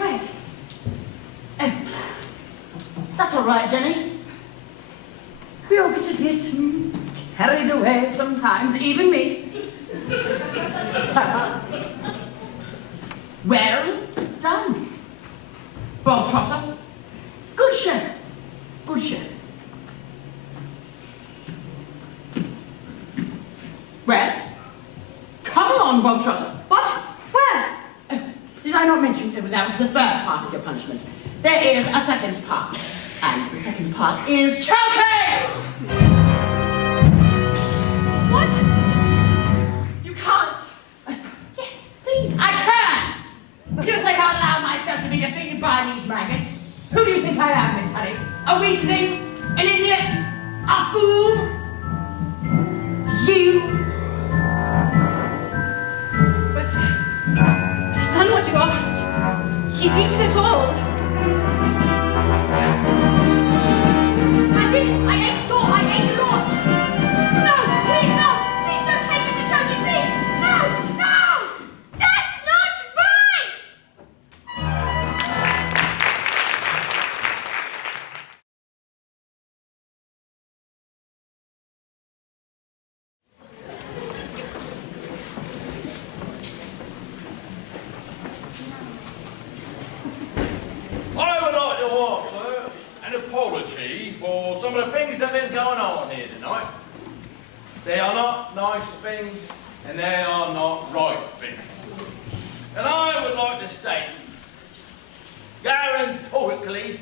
awake. That's all right, Jenny. We all get a bit carried away sometimes, even me. Well done, Bob Trotter. Good show. Good show. Well, come along, Bob Trotter. What? Where? Did I not mention that was the first part of your punishment? There is a second part, and the second part is choking! What? You can't. Yes, please, I can. Do you think I'll allow myself to be defeated by these maggots? Who do you think I am, Miss Honey? A weakling? An idiot? A fool? You? But he's done what you asked. He's eaten it all. I ate it all. I ate a lot. No, please, no. Please don't take me to choking, please. No, no. That's not right. I would like to offer an apology for some of the things that have been going on here tonight. They are not nice things, and they are not right things. And I would like to state, categorically,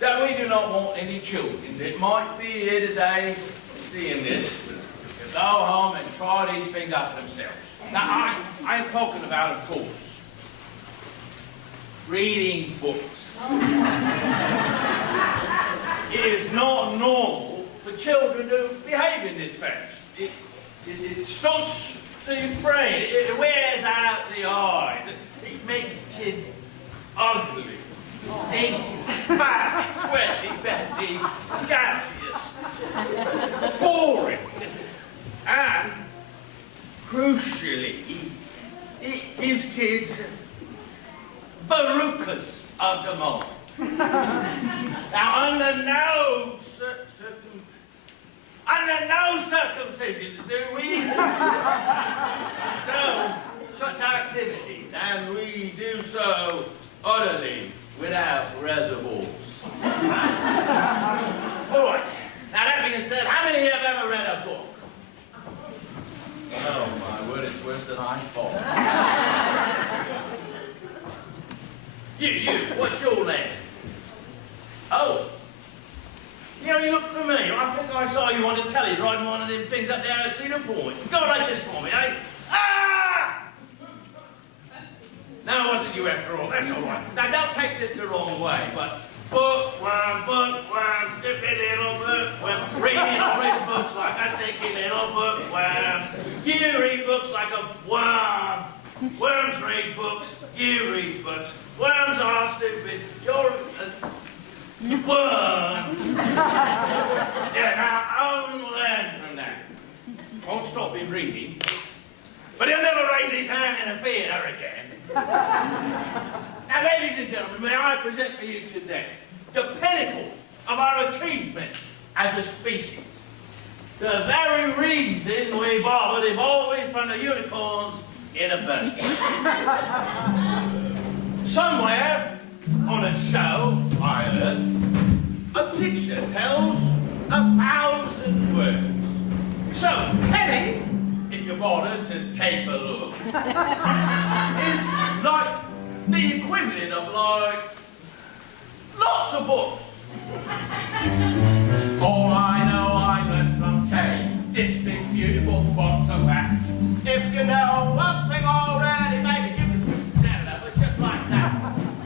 that we do not want any children that might be here today seeing this to go home and try these things out for themselves. Now, I am talking about, of course, reading books. It is not normal for children to behave in this fashion. It stunts the brain, it wears out the eyes, it makes kids ugly, stinky, fat, sweaty, fatty, gaseous, boring, and crucially, it gives kids verrucas of the mind. Now, under no circumcision do we do such activities, and we do so utterly without reservoirs. All right. Now, that being said, how many have ever read a book? Oh, my word, it's worse than I thought. You, what's your name? Oh. You know, you look familiar. I think I saw you on the telly riding one of them things up there at Cedar Point. Go like this for me, eh? Ah! No, it wasn't you after all. That's all right. Now, don't take this the wrong way, but bookworm, stupid little bookworm, read books like a sticky little bookworm. You read books like a worm. Worms read books, you read books. Worms are stupid, you're a worm. Yeah, now, Owen will learn from that. Won't stop him reading, but he'll never raise his hand in a theatre again. Now, ladies and gentlemen, may I present for you today the pinnacle of our achievement as a species. The very reason we bothered evolving from the unicorns in the first place. Somewhere on a show, I heard, a picture tells 1,000 words. So, Telly, if you're bothered to take a look, is like the equivalent of like lots of books. All I know I learned from Telly, this big beautiful box of facts. If you know one thing already, baby, you can switch the channel over just like that.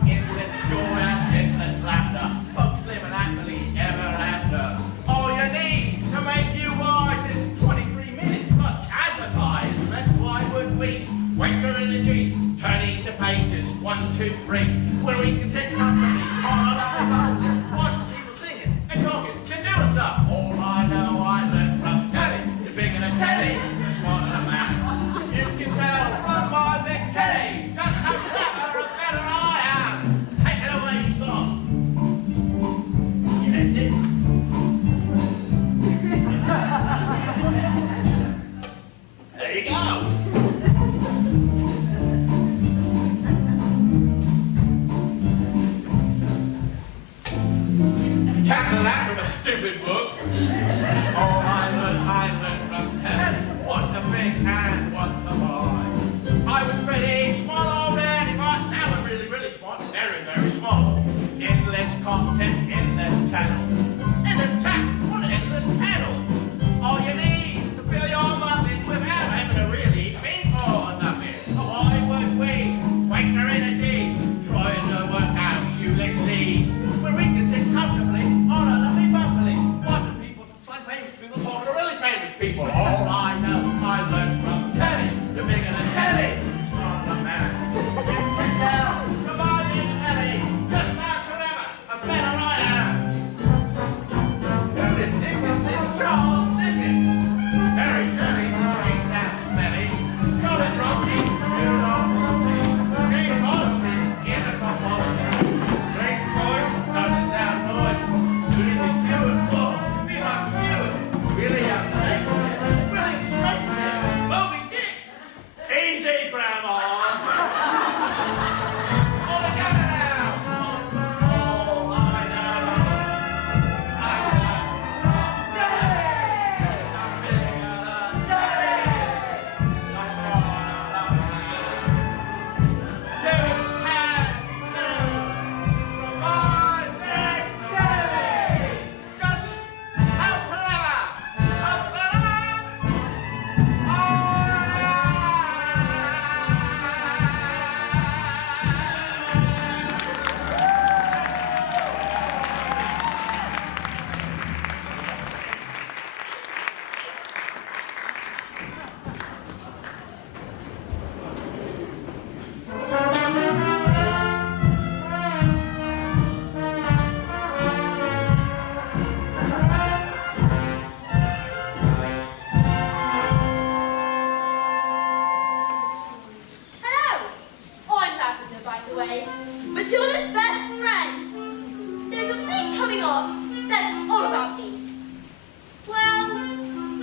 Endless joy and endless laughter, folks living happily ever after. All you need to make you wise is 23 minutes plus advertisements. Why would we waste our energy turning the pages 1, 2, 3 when we can sit comfortably on a lovely boat, watching people singing and talking and doing stuff? All I know I learned from Telly. The bigger the Telly, the smarter the man. You can tell from my big Telly just how clever a better I am. learn that from a stupid book. All I learned from Telly what to think and what to buy. I was pretty smart already, but now I'm really, really smart. Very, very smart. Endless content, endless channels. Endless chat on endless panels. All you need to fill your muffin without having to really think or nothing. Why would we waste our energy trying to work out Ulysses where we can sit comfortably on a lovely bubbly watching people, like famous people talking to really famous people. All I know, I learned from Telly. You're bigger than Telly, smarter than man. You can tell, come on in Telly, just how clever and better I am. Who the Dickens is Charles Dickens? Very Shelley, he sounds smelly. Charlotte Bronte, you know Bronte. Jane Austen, in the compost. James Joyce, doesn't sound nice. Julie Stewart, oh, you feel like Stewart. William Shakespeare, William Shakespeare. Moby Dick. Easy, Grandma. All together now. All I know. I know. Telly. I'm bigger than Telly. I'm smarter than man. You can tell from my big Telly just how clever Hello! I'm Matilda, by the way. Matilda's best friend. There's a thing coming up that's all about me. Well,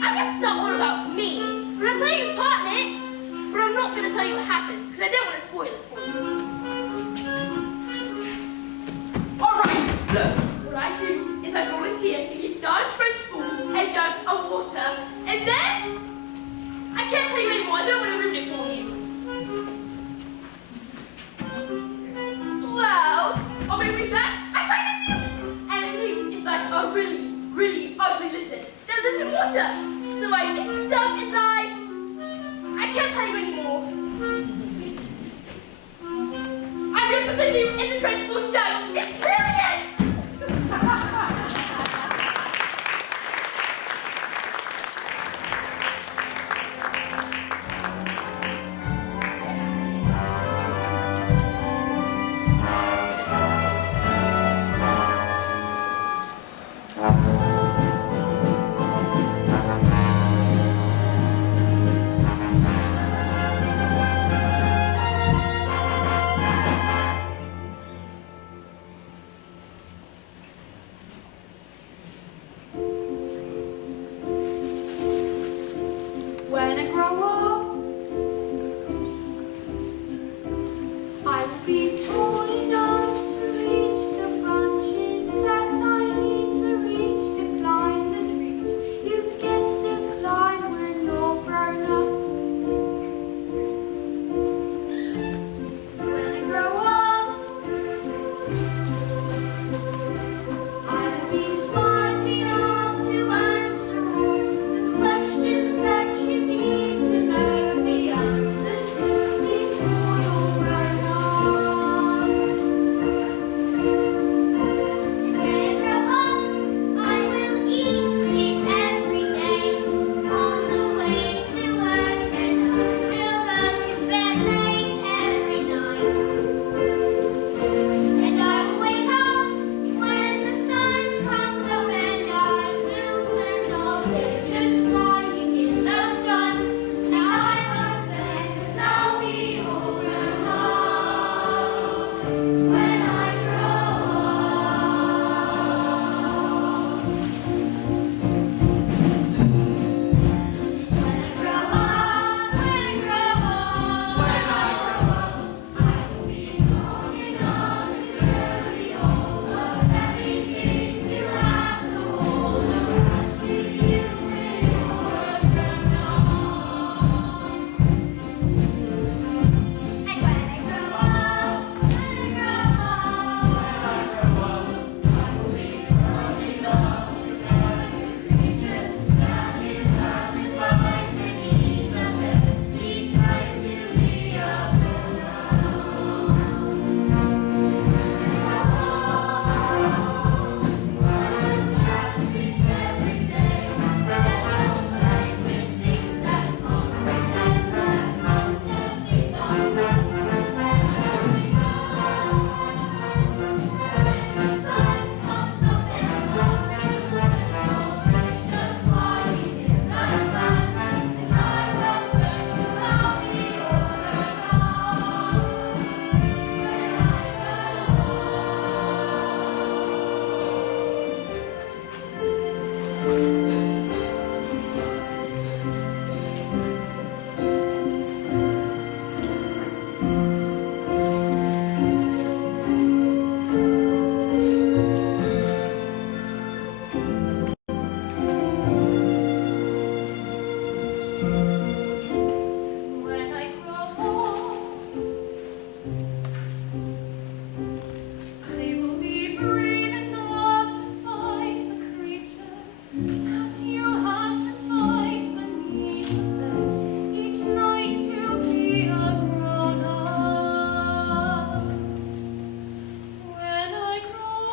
I guess it's not all about me, but I'm playing a part in it. But I'm not going to tell you what happens, because I don't want to spoil it for you. Alright, look, what I do is I volunteer to give 9 French balls a jug of water, and then I can't tell you anymore, I don't want to ruin it for you. Well, on my way back, I find a newt. And a newt is like a really, really ugly lizard that lives in water. So I pick it up and I can't tell you anymore. I'm gonna put the newt in the transport jug. It's brilliant!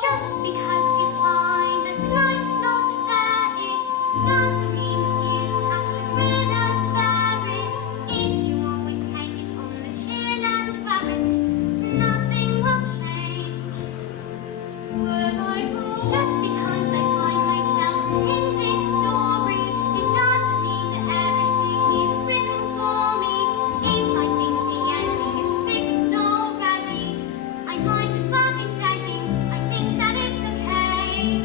Just because you find that life's not fair, it doesn't mean that you just have to grin and bear it. If you always take it on the chin and wear it, nothing will change. Just because I find myself in this story, it doesn't mean that everything is written for me. If I think the ending is fixed already, I might just well be saying I think that it's okay.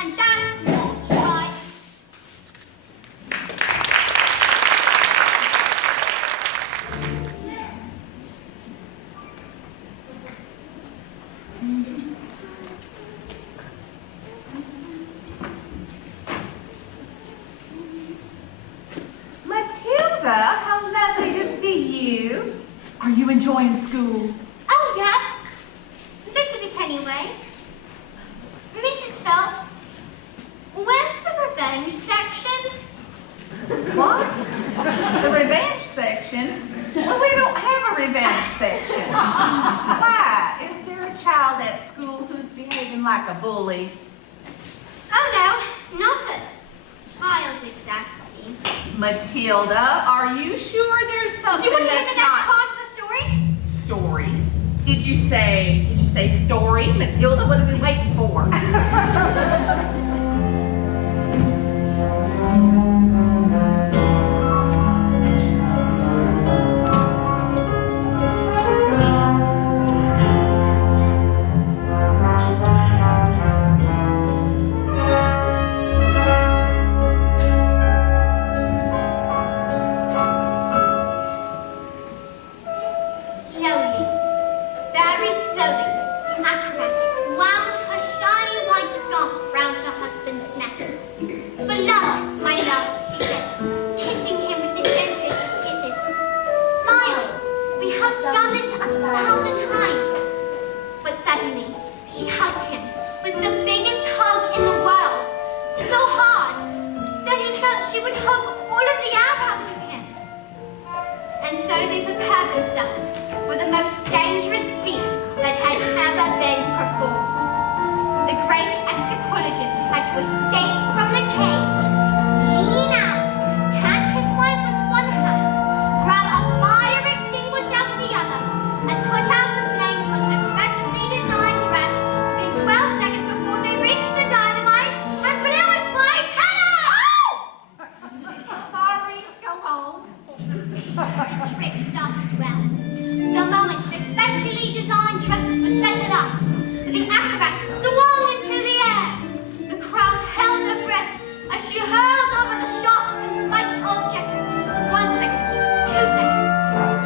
And that's not right. Matilda, how lovely to see you. Are you enjoying school? Oh, yes. A bit of it anyway. Mrs. Phelps, where's the revenge section? What? The revenge section? Well, we don't have a revenge section. Why? Is there a child at school who's behaving like a bully? Oh, no, not a child exactly. Matilda, are you sure there's Do something you want to hear that's the next not part of the story? story? Did you say story? Matilda, what are we waiting for? Slowly, very slowly, the acrobat wound her shiny white scarf round her husband's neck. For love, my love, she said, kissing him with the gentlest of kisses. Smile, we have done this 1,000 times. But suddenly, she hugged him with the biggest hug in the world, so hard that he felt she would hug all of the air out of him. And so they prepared themselves for the most dangerous feat that had ever been performed. The great escapologist had to escape from the cage, lean out, catch his wife with one hand, grab a fire extinguisher with the other, and put out the flames on her specially designed dress within 12 seconds before they reached the dynamite and blew his wife's head off! Sorry, go home. The trick started well. The moment the specially designed dresses were set aloft, the acrobats swung into the air. The crowd held their breath as she hurled over the sharps and spiky objects. 1 second, 2 seconds.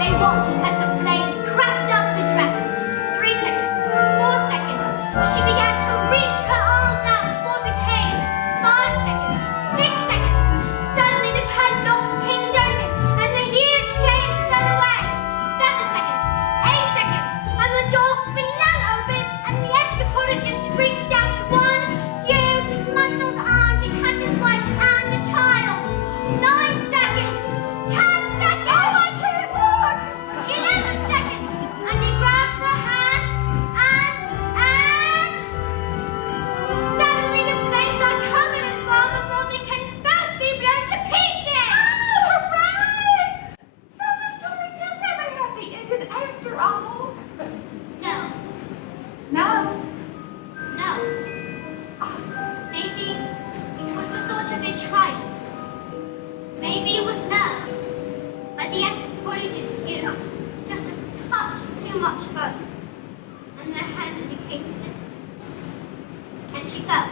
They watched as the flames cracked up the dress. 3 seconds, 4 seconds. She began to reach her arms out toward the cage. 5 seconds, 6 seconds. Suddenly the padlocks pinged open and the huge chains fell away. 7 seconds, 8 seconds, and the door flung open and the escapologist reached out one huge muscled arm to catch his wife and the child. 9 seconds, 10 seconds. Oh, I can't look. 11 seconds, and he grabs her hand and suddenly the flames are covered in fire before they can both be blown to pieces. Oh, hooray! So the story does have a happy ending after all. No, No. no. Maybe it was the thought of a child. Maybe it was nerves. But the escapologist used just a touch too much foam. And their hands became stiff. And she fell.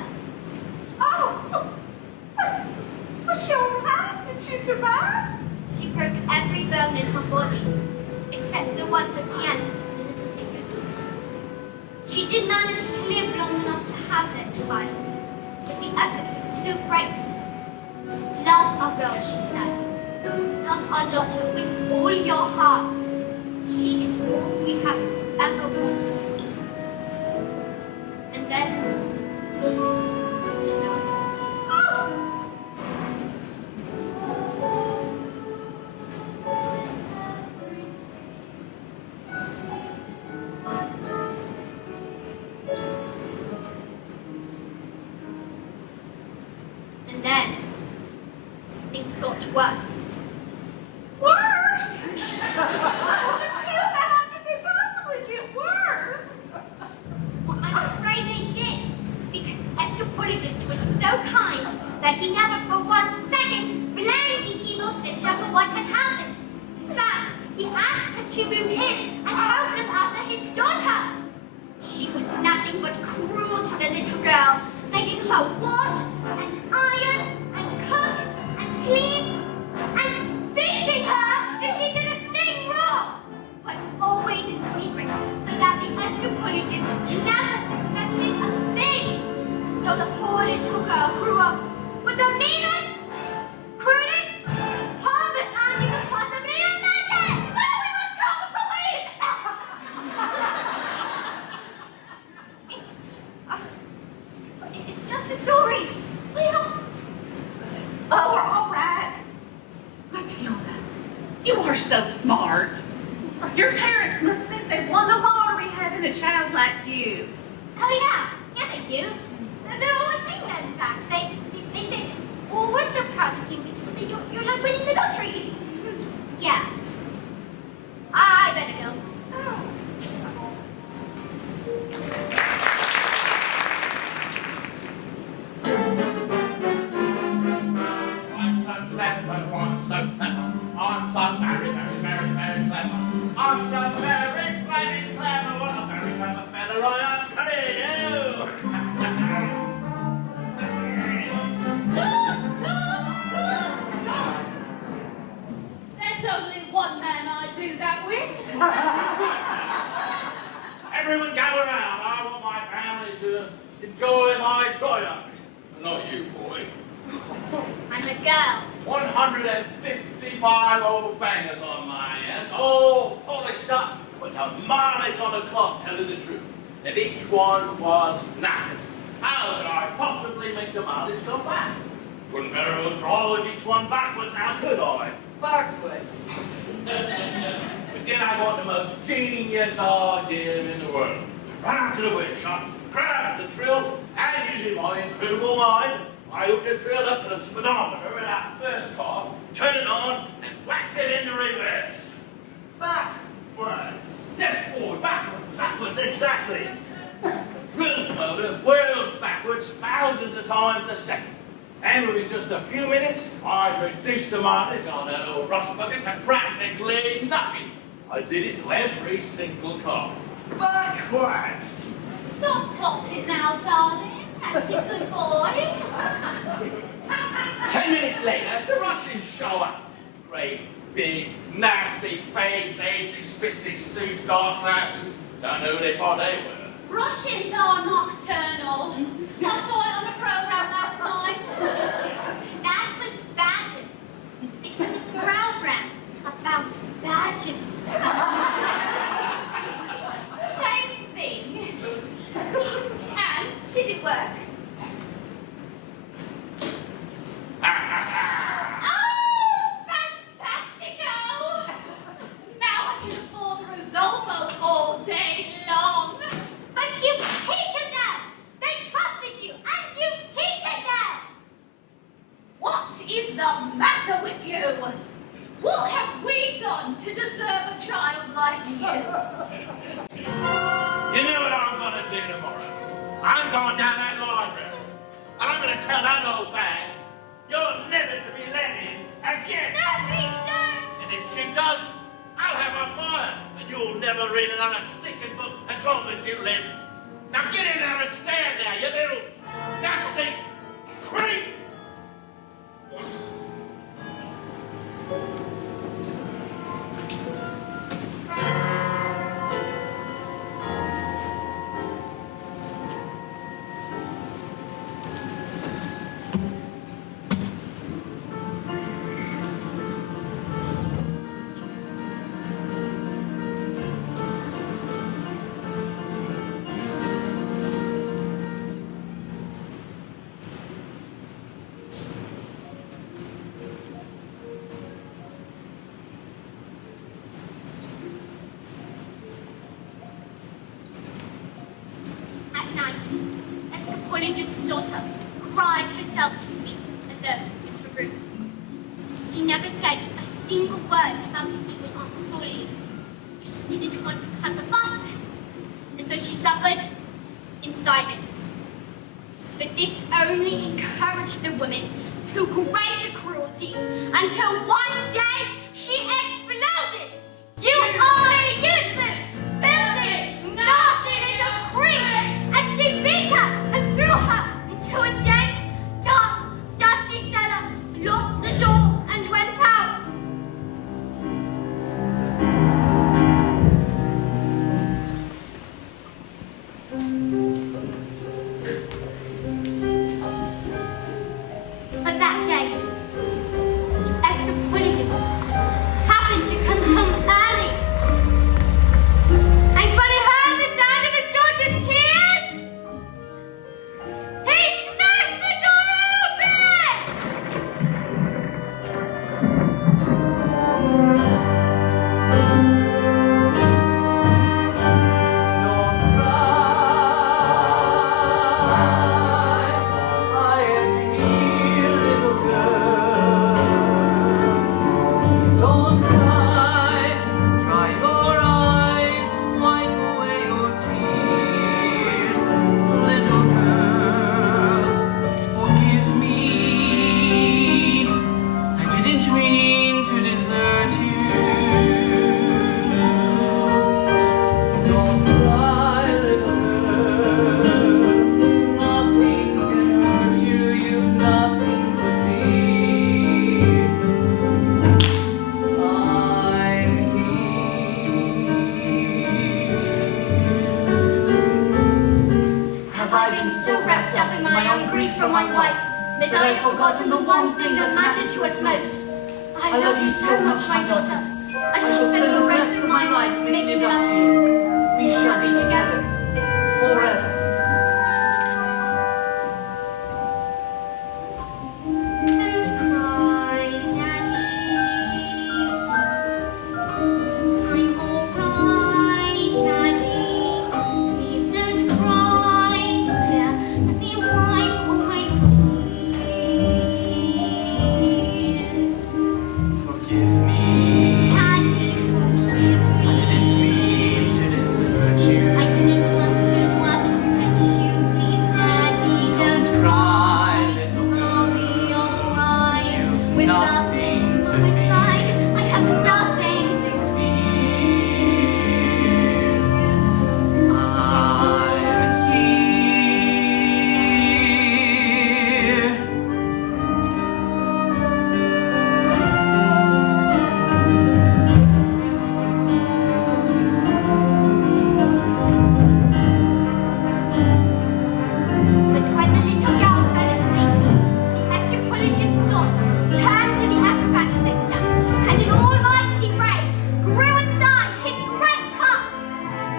Oh! Was she all right? Did she survive? She broke every bone in her body, except the ones at the ends and the little fingers. She did manage to live long enough to have their child, but the effort was too great. Love our girl, she said. Love our daughter with all your heart. She is all we have ever wanted. And then she died. then, things got worse. Worse? Matilda, how could they possibly get worse? Well, I'm afraid they did, because anthropologist was so kind that he never for 1 second blamed the evil sister for what had happened. In fact, he asked her to move in and help look after his daughter. She was nothing but cruel to the little girl, making her wash and iron and cook and clean and beating her if she did a thing wrong, but always in secret, so that the anthropologist never suspected a thing. And so the poor little girl grew up with the meanest, cruelest, harmless aunt you could possibly imagine. No, we must call the police! It's just a story. Well, oh, we're all right. Matilda, you are so smart. Your parents must think they won the lottery having a child like you. Oh, yeah, they do. They're always saying that, in fact. They say, well, we're so proud of you, Mitchell. So you're like winning the lottery. Yeah. I better go. I'm so clever, I'm so clever. I'm so very, very, very, very clever. I'm so very, very clever. What a very clever fella I am. Come here, Stop! There's only one man I do that with. Everyone gather around. I want my family to enjoy my triumph. Not you, boy. I'm a girl. 155 old bangers on my hands, all polished up with the mileage on the clock telling the truth. And each one was knackered. How could I possibly make the mileage go back? Couldn't very well drive each one backwards, how could I? Backwards. But then I got the most genius idea in the world. Ran out to the workshop, grabbed the drill, and using my incredible mind, I hooked the drill up to the speedometer of that first car, turned it on, and whacked it into reverse. Backwards. Yes, boy, backwards, exactly. Drill's motor whirls backwards thousands of times a second. And within just a few minutes, I reduced the mileage on that old rust bucket to practically nothing. I did it to every single car. Backwards. Stop talking now, darling. That's a good boy. 10 minutes later, the Russians show up. Great, big, nasty faced, aging, spitsy suits, dark glasses. Don't know who they thought they were. Russians are nocturnal. I saw it on a program last night. That was badgers. It was a program about badgers. Same thing. And did it work? Oh, fantastico! Now I can afford Rodolfo all day long. But you cheated them! They trusted you, and you cheated them! What is the matter with you? What have we done to deserve a child like you? You know what I'm going to do tomorrow? I'm going down that library, and I'm going to tell that old bag, you're never to be let in again. No, please don't! And if she does, I'll have her fired, and you'll never read another stinking book as long as you live. Now get in there and stand there, you little nasty creep! At night, as the polygist's daughter cried herself to sleep, and the room. She never said a single word about the evil aunt's bullying. She didn't want to cause a fuss, and so she suffered in silence. But this only encouraged the woman to greater cruelties until one day she exploded. You are useless, filthy, nasty little creep! And she beat her and threw her into a dank, dark, dusty cellar, locked the door, and went out. But that day, the escapologist happened to come home early. And when he heard the sound of his daughter's tears, he smashed the door open! Don't cry, I am here, little girl. Don't cry, dry your eyes, wipe away your tears, little girl. Forgive me, I didn't mean to desert you. Don't cry, little girl. Nothing can hurt you. You've nothing to fear. I'm here. Have I been so wrapped up in my own grief from my wife that I have forgotten the one thing that mattered to us most? I love you so much, my daughter. I shall spend the rest of my life making it up to you. We shall be together forever. Don't cry, Daddy. I'm all right, Daddy. Please don't cry. Here, let me wipe away your tears. Forgive me. Daddy, forgive I didn't me. mean to desert you. I didn't want to upset you. Please, Daddy, don't cry. little I'll be alright. You've With nothing nothing to to my side, I have nothing to fear. I'm here. But when the little girl fell asleep, the escapologist Scott turned to the acrobat sister, and in almighty rage grew inside his great heart.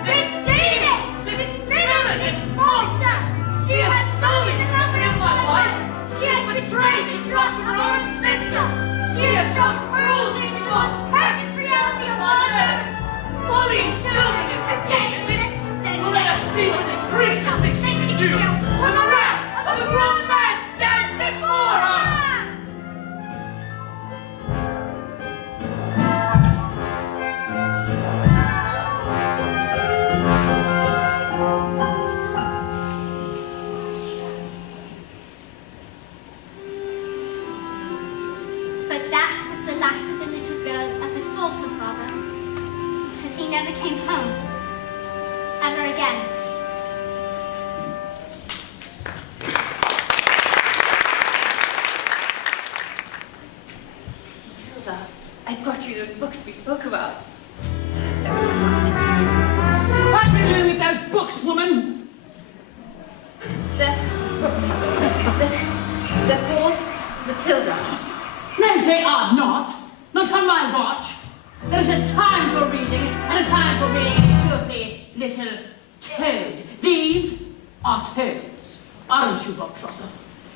This demon! This villain! This monster! She has sullied the memory of my life! She has betrayed the trust of her own sister! She has shown cruelty to the most precious reality of our earth! Bullying children is her game, is it? Well, let us see what this creature thinks she can do when the wrath of a grown man stands before her! But that was the last of the little girl of the Sorkler father, because he never came home, ever again. Matilda, I brought you those books we spoke about. What are you doing with those books, woman? They're for Matilda. No, they are not. Not on my watch. There's a time for reading and a time for being a filthy little toad. These are toads. Aren't you, Bob Trotter?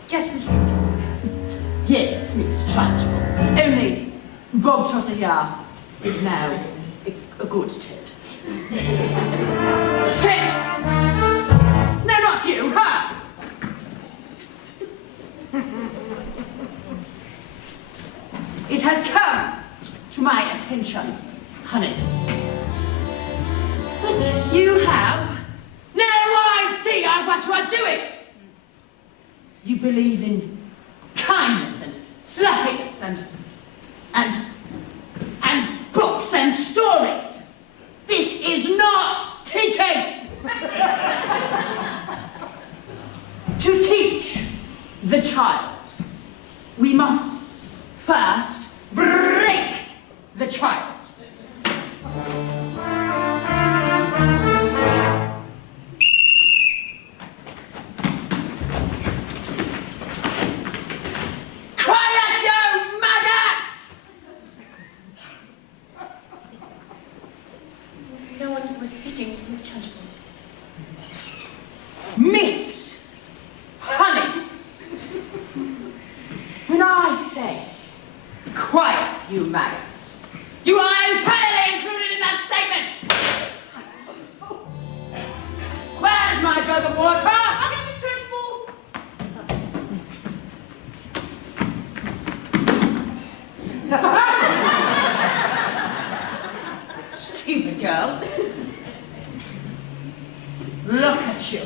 Yes, Miss Trotwood. Yes, Miss Trunchbull. Only Bob Trotter here is now a good toad. Sit! No, not you, her! apprehension, honey, that you have no idea what you are doing. You believe in kindness and fluffiness and books and stories. This is not teaching. To teach the child, we must first break the child. Quiet, you maggots! No one was speaking, Miss Trunchbull. Miss Honey, when I say quiet, you maggots, you are entirely included in that statement. Where's my jug of water? I'll get Miss Trunchbull. Stupid girl. Look at you.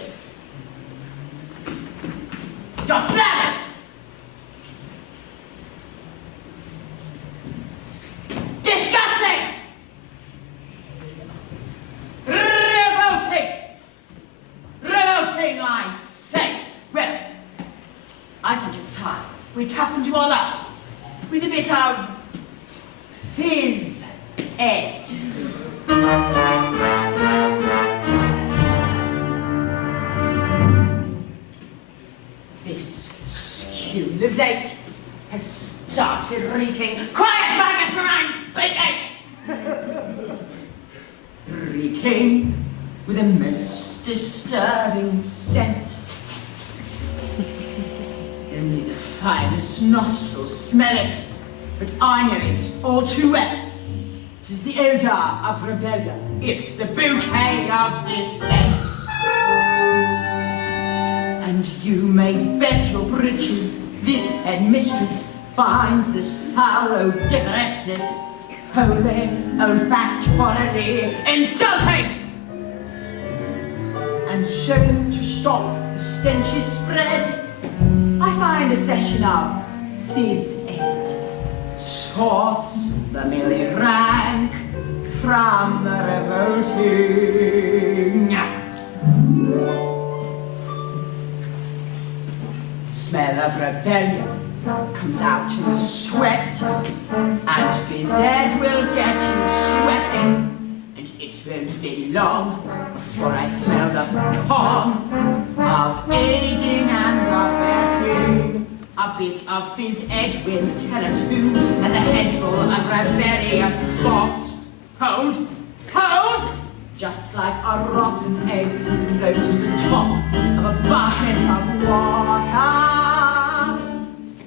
You're flabbing. Disgusting. Revolting. Revolting, I say. Well, I think it's time we toughened you all up with a bit of phys ed. This skew of late has started reeking. Quiet, maggots, when I'm speaking! Reeking with a most disturbing scent. Only the finest nostrils smell it, but I know it all too well. It is the odor of rebellion. It's the bouquet of dissent. And you may bet your breeches this headmistress finds this foul odoriferousness wholly olfactorily insulting. And so, to stop the stenches spread, I find a session of phys ed sorts the merely rank from the revolting. Smell of rebellion comes out in the sweat, and phys ed will get you sweating. And it won't be long before I smell the pong of aiding and abetting. A bit of phys ed will tell us who has a head full of rebellious thoughts. Hold, hold! Just like a rotten egg floats to the top of a bucket of water.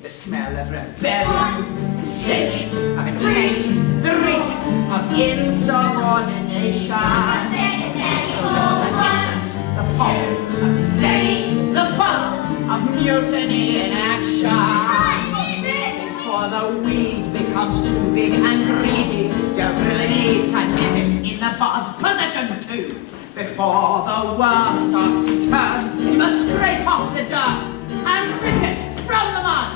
The smell of rebellion, the stench of intent, the reek of insubordination, the resistance, the fall of dissent, the fun of mutiny in action. Before the weed becomes too big and greedy, you really need to nip it in the bud position too. Before the worm starts to turn, you must scrape off the dirt and rip it from the mud.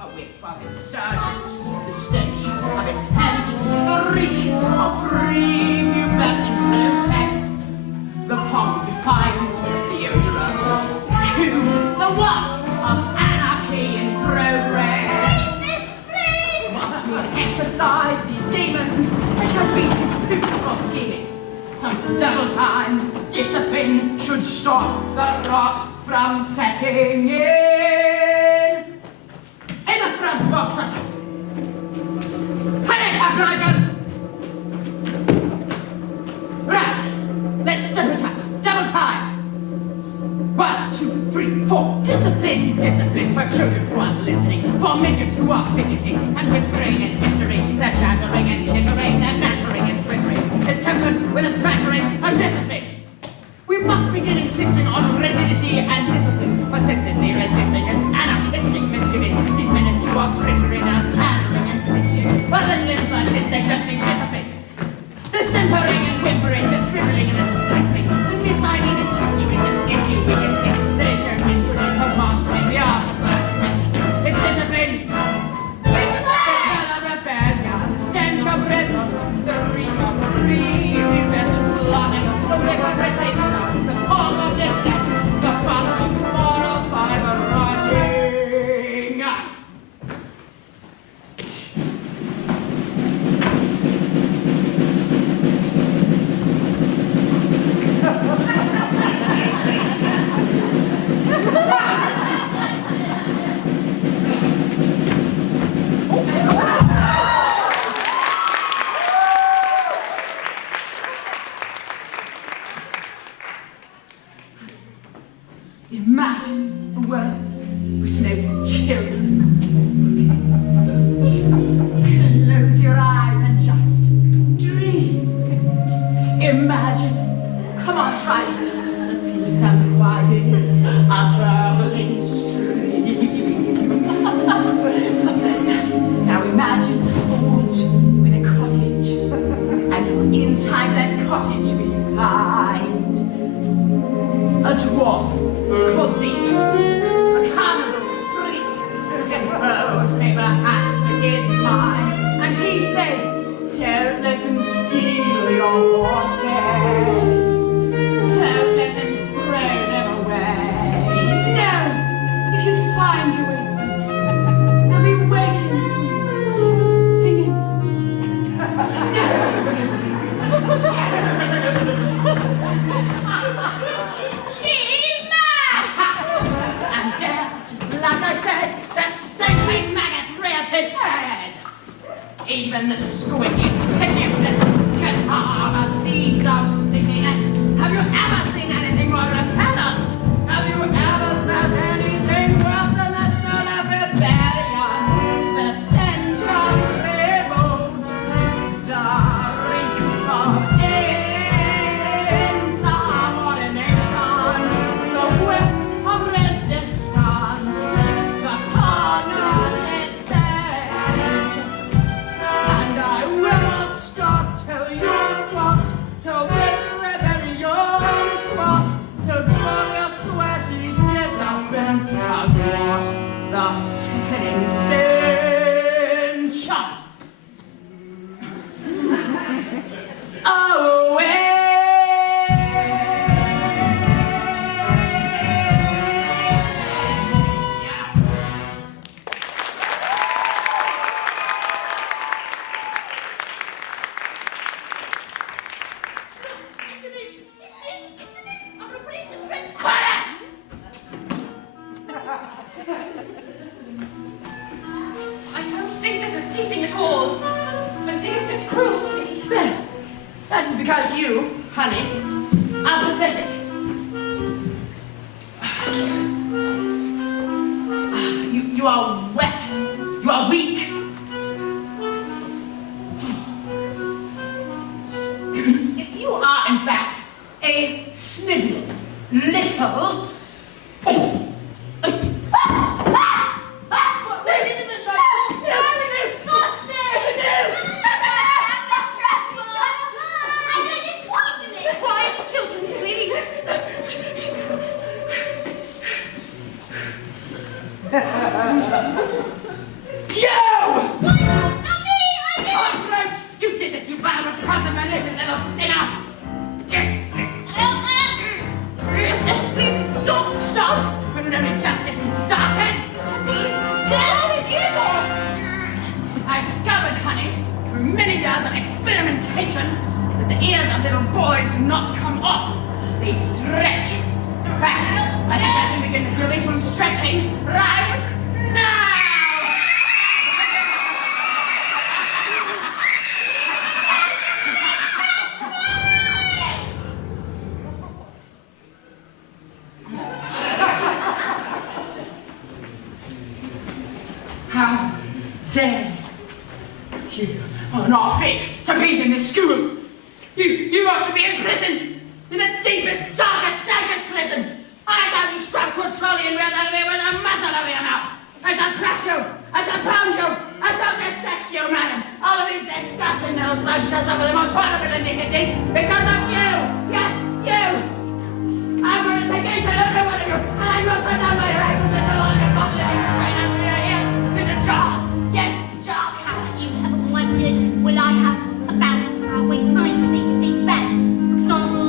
A whiff of insurgence, the stench of intent, the reek of prepubescent protest, the pong defiance, the odor of coup, the waft of anarchy in progress. Please! Once we exercise these demons, they shall be too poop for scheming. Some double-timed discipline should stop the rot from setting in. In the front box, Trunchbull. Hurry up, Nigel! Right, let's double tap, double time. 1, 2, 3, 4. Discipline, discipline for children who aren't listening, for midgets who are fidgeting and whispering in history. They're chattering and chittering, they're nattering and twittering. It's tempered with a smattering of discipline. We must begin insisting on rigidity and discipline. Persistently resisting this anarchistic misgiving. These minutes you are frittering and pandering and pitying. Well, then lives like Imagine a world with no children. Close your eyes and just dream. Imagine. Come on, try it. Peace and quiet, a bubbling stream. Now imagine a woods with a cottage, and inside that cottage we find a dwarf called Zeke, a carnival freak who can fold paper hats with his mind, and he says, don't let them steal your horses. Don't let them throw them away. No! If you find your way through, they'll be waiting for you, singing. She's mad! And there, just like I said, the stinking maggot rears his head. Even the squishiest, pettiest can harm a seed of stickiness. Have you ever seen anything more repellent? Have you ever smelled anything worse than that smell of rebellion? The stench of revolt, the reek of insubordination, the whip of resistance, the corner descent. And I will not stop till you're squashed, till this rebellion's crossed, till glorious sweaty discipline has washed the sickening stench away. Quiet! I don't think this is teaching at all. I think it's just cruelty. Well, that is because you, honey, are pathetic. You are wet. You are weak. You are, in fact, a snivelling little... What is it, Miss Rogers? I'm disgusted! I'm disappointed! Quiet, children, please. You! Not me! I did it! Cockroach! You did this, you vile, repulsive, malicious little sinner! Please, stop! We're only just getting started! I've discovered, honey, through many years of experimentation, that the ears of little boys do not come off. They stretch. In fact, I think I can begin to feel this one stretching right now! How dare you? You are not fit to be in this school. You ought to be in prison, in the deepest, darkest, dankest prison. I have you strapped to a trolley and reared out of here with a muzzle over your mouth. I shall crush you. I shall pound you. I shall dissect you, madam. All of these disgusting little slugs shall suffer the most horrible indignities because of you. Yes, you. I'm going to take each and every one of you, and I'm going to cut down my rifles until all of your body living right out of your ears into jaws. Yes, jaws. Have you ever wondered, will I have about our way 3cc bed? Because I will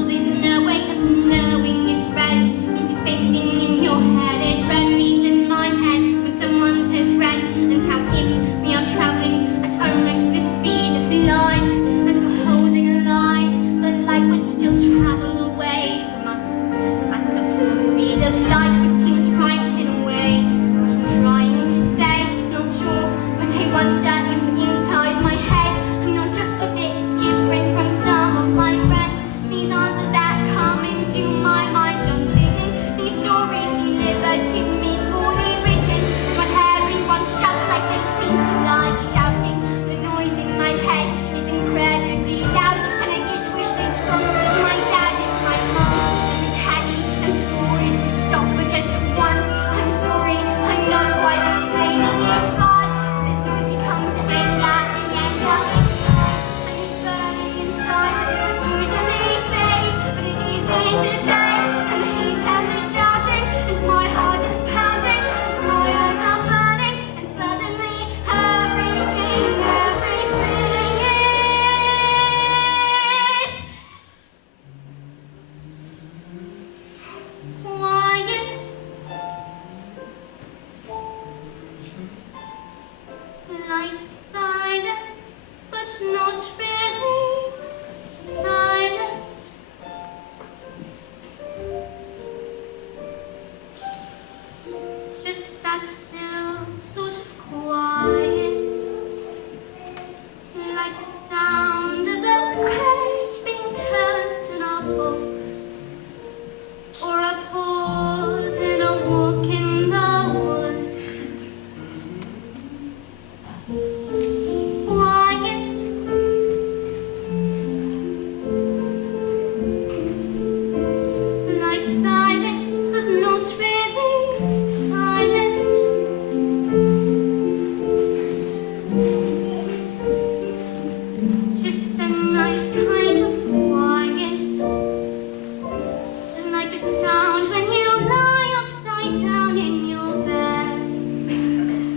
sound when you lie upside down in your bed.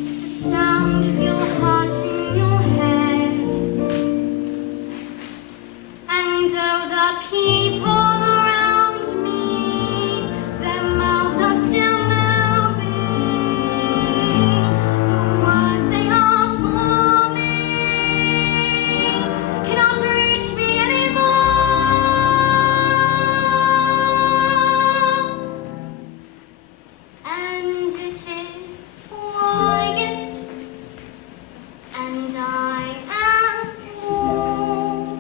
Just the sound of your heart in your head. And though the people around me, their mouths are still moving, the words they are forming cannot reach me anymore. And it is quiet, and I am warm,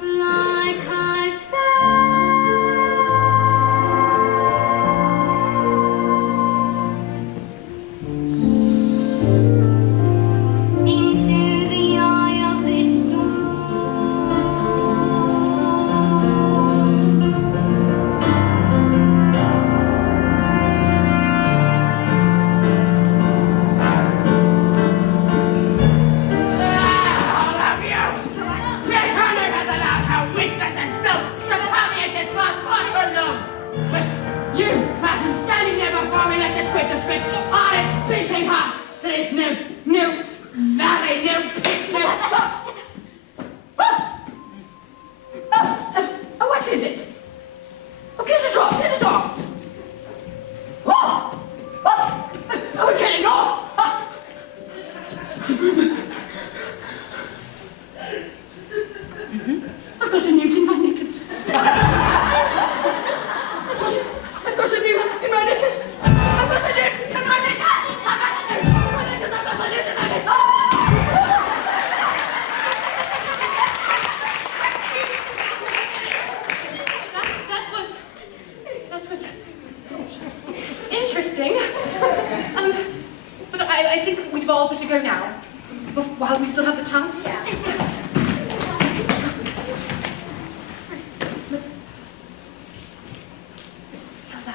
like I said, into the eye of this All of you! This hunter has allowed our weakness and filth to permeate this vast waterloom! But you, Madam, standing there before me like the squidge of squidge, are its beating heart! There is no valley, no peak, no... What is it? Oh, get it off, get it off! Oh, it's heading off! I've got a newt in my knickers. I've got a newt in my knickers. I've got a newt in my knickers. I've got a newt in my knickers. I've got a newt in my knickers. That was interesting. But I think we've all got to go now, while we still have the chance. Yeah. Matilda.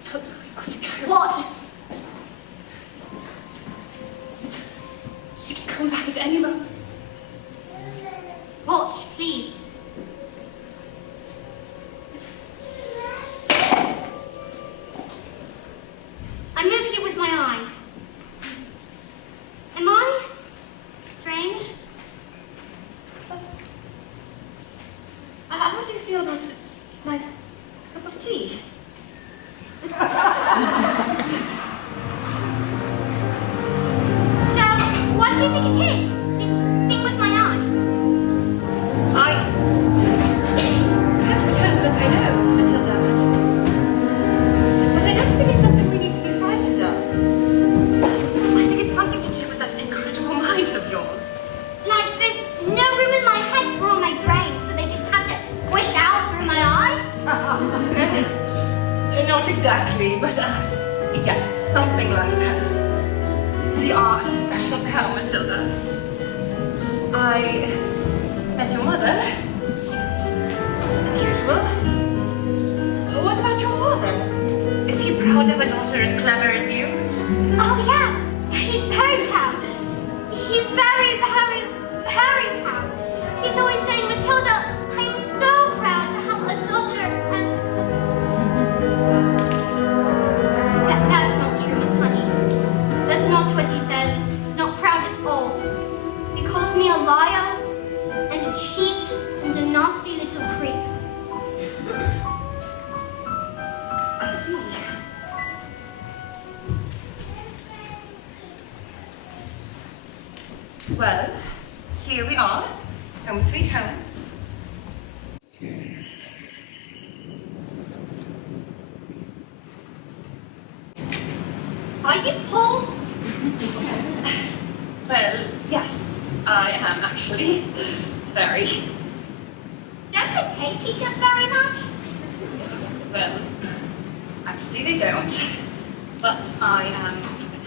Matilda, we've got to go. What? Matilda, she could come back at any moment. Watch, please. I moved it with my eyes. Am I strange? How do you feel about a nice cup of tea? So, what do you think it is? This thing with my eyes? I can't pretend that I know, Matilda, but I don't think it's something we need to be frightened of. I think it's something to do with that incredible mind of yours. Like there's no room in my head for all my brain, so they just have to squish out through my eyes? Not exactly, but yes, something like that. You are a special girl, Matilda. I met your mother. She's unusual. What about your father? Is he proud of a daughter as clever as you? Oh yeah, he's very proud. He's very, very, very proud. He's always saying, Matilda, I am so proud to have a daughter as That's not true, Miss Honey. That's not what he says. He's not proud at all. He calls me a liar and a cheat and a nasty little creep. I see. Well, here we are. Home sweet home. Are you Paul? Well, yes, I am actually. Very. Don't they pay teachers very much? Well, actually they don't. But I am even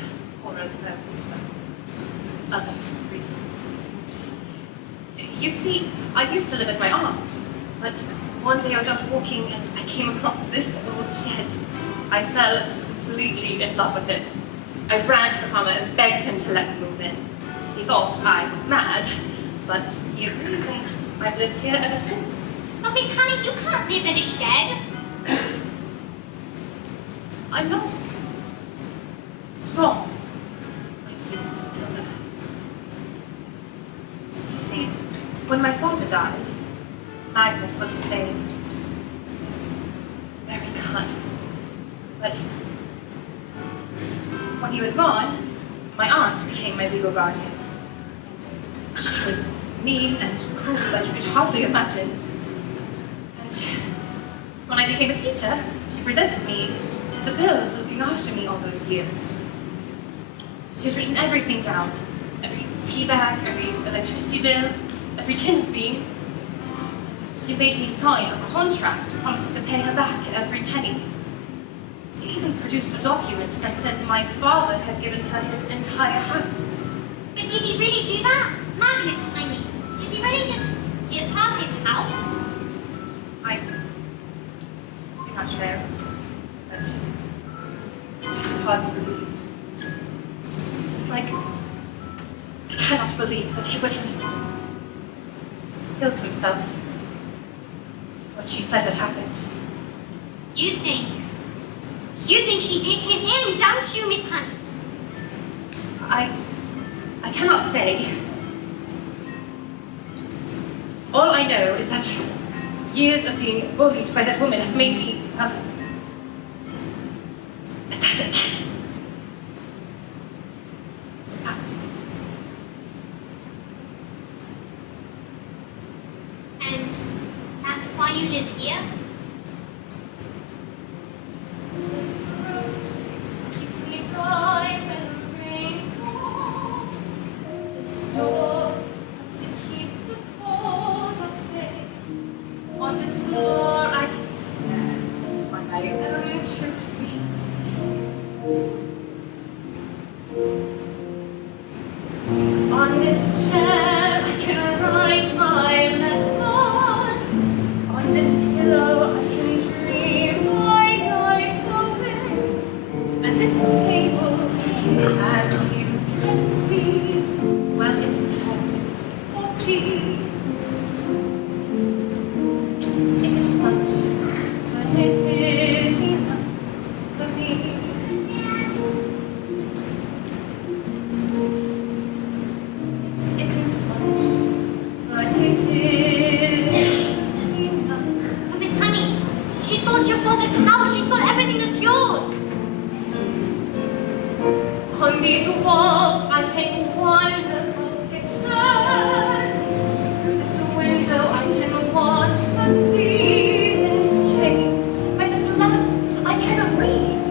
poorer than those for other reasons. You see, I used to live with my aunt, but one day I was out walking and I came across this old shed. I fell completely in love with it. I ran to the farmer and begged him to let me move in. He thought I was mad, but he agreed and I've lived here ever since. Miss Honey, you can't live in a shed. I'm not. What's wrong? Matilda. You see, when my father died, Magnus was his name. He was very kind. But when he was gone, my aunt became my legal guardian. She was mean and cruel as you could hardly imagine. And when I became a teacher, she presented me with the bill for looking after me all those years. She has written everything down. Every tea bag, every electricity bill, every tin of beans. She made me sign a contract promising to pay her back every penny. She even produced a document that said my father had given her his entire house. But did he really do that? Magnus, I mean, did he really just give her his house? I do not know, but it's hard to believe. Just like I cannot believe that he would have killed himself. What she said had happened. You think she did him in, don't you, Miss Honey? I cannot say. All I know is that years of being bullied by that woman have made me, well, pathetic. And that's why you live here? On this floor I can stand on my own 2 feet. On this chair I can write my lessons. On this pillow I can dream my nights away. And this table, as you can see, well, it's perfect for tea. It isn't much, but it is enough for me. It isn't much, but it is enough. Oh, Miss Honey, she's got your father's house. She's got everything that's yours. On these walls I hang wonderful pictures. Through this window I can watch the seasons change. By this lamp I can read.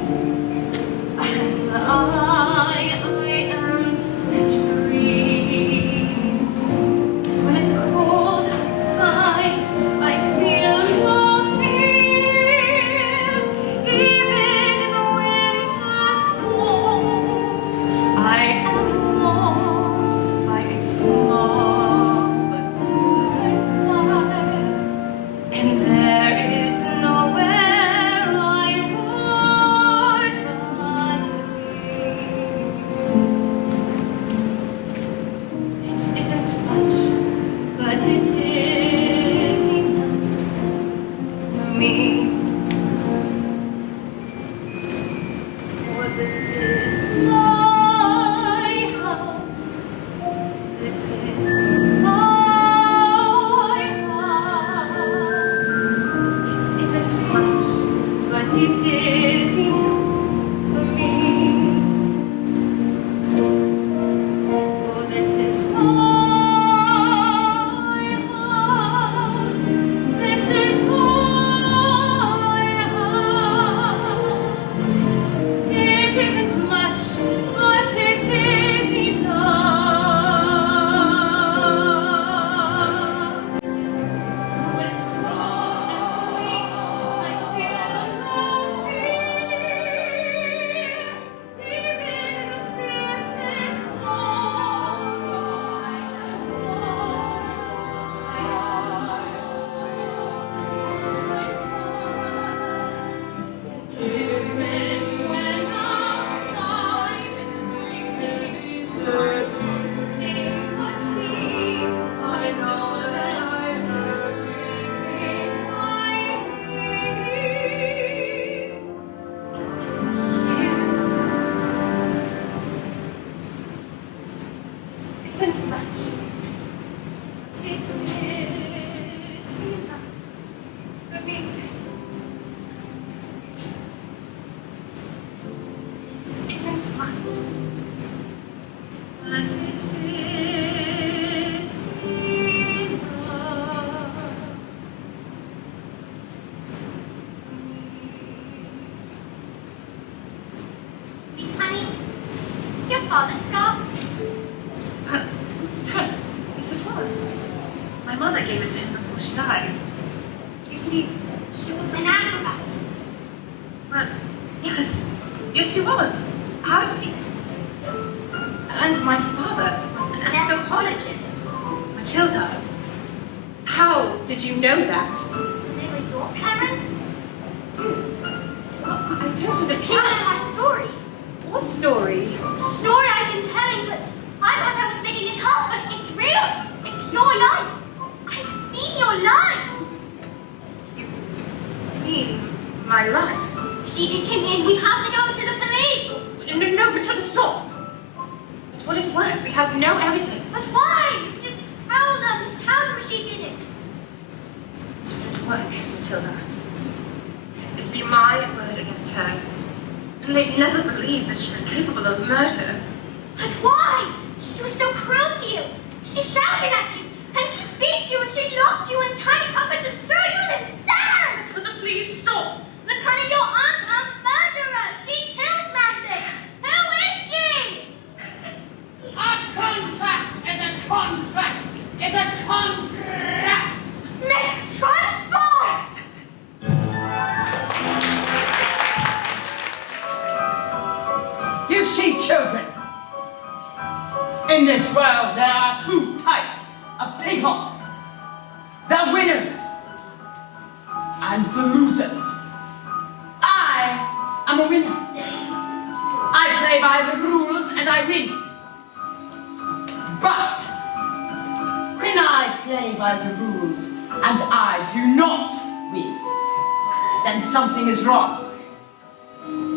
And I am set free. But when it's cold outside, I feel no fear. Even in the winter storms, I am warmed by a small but stubborn fire. And there is nowhere I would rather be. It isn't much, but it is enough for me. For this is my house. This is my house. It isn't much, but it is enough for me. For this is my house. This is my father's scarf? Yes, it was. My mother gave it to him before she died. You see, she was An acrobat. Well, yes. Yes, she was. How did she... And my father was an anthropologist. Matilda, how did you know that? They were your parents? Well, I don't People understand. in my story. What story? The story I've been telling, but I thought I was making it up, but it's real. It's your life. I've seen your life. Seen my life. She did him in. We have to go to the police. No, Matilda, stop. It wouldn't work. We have no evidence. But why? Just tell them. Just tell them she did it. It wouldn't work, Matilda. It'd be my word against hers. And they'd never believe that she was capable of murder. But why? She was so cruel to you. She shouted at you, and she beat you, and she locked you in tiny cupboards and threw you in sand. Matilda, please stop. But honey, your aunt's a murderer. She killed Magnus. Who is she? A contract is a contract is a contract. Miss Trunchbull! You see, children, in this world there are two types of people. The winners and the losers. I am a winner. I play by the rules and I win. But when I play by the rules and I do not win, then something is wrong.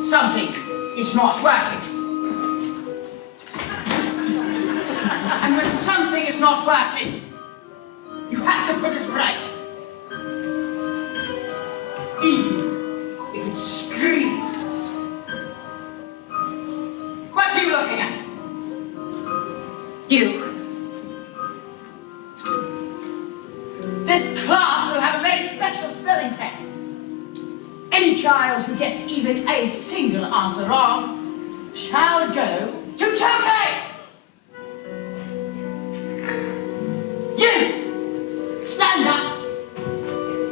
Something is not working. And when something is not working, you have to put it right. Even if it screams. What are you looking at? You. This class will have a very special spelling test. Any child who gets even a single answer wrong shall go to Turkey! You! Stand up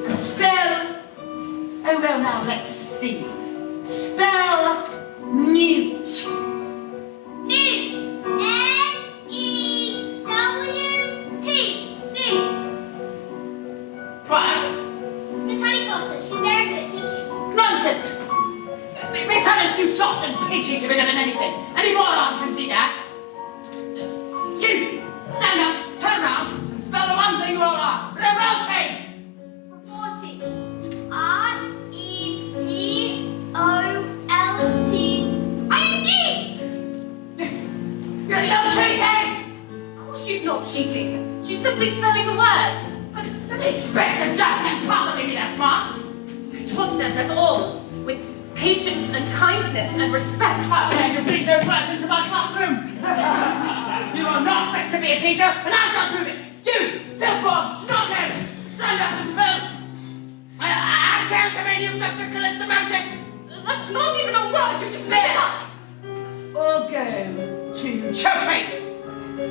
and spell... Oh, well, now, let's see. Spell newt. Newt. N-E-W-T. Newt. What? Miss Honeycombs, she's very good at teaching. Nonsense! Miss Hannah's too soft and pitchy to be good at anything. Any moron can see that. You! Stand up, turn round, and spell the one thing you all are. Revolting! Reporting. R-E-V-O-L-T-I-N-G. You're cheating! Of course she's not cheating. She's simply spelling the word. But this Spencer just can't possibly be that smart. I've taught them that all, with patience and kindness and respect. How dare you bring those words into my classroom? You are not fit to be a teacher, and I shall prove it. You, Philbog, Snodhead, stand up and spell. Antelcomenius. That's not even a word, you just made it up. Or go to Turkey.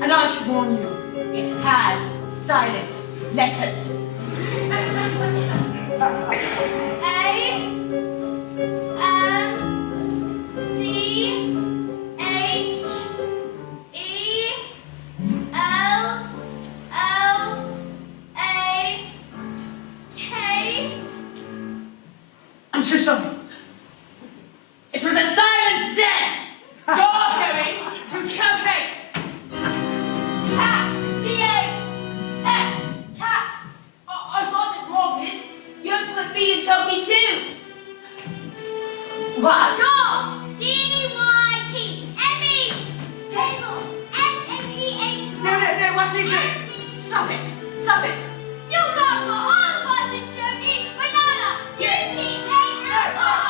And I should warn you, it has silent letters. I'm so sorry. It was a silent Z. You're going to Turkey. Cat. C-A-F. Cat. I got it wrong, miss. You have to put B in Chunky too. What? Sure. D-Y-P. M-E. Table. S-A-P-H. No, what's it doing? Stop it. Stop it. You got for all of us in Turkey. Banana. T-T-A-L-R.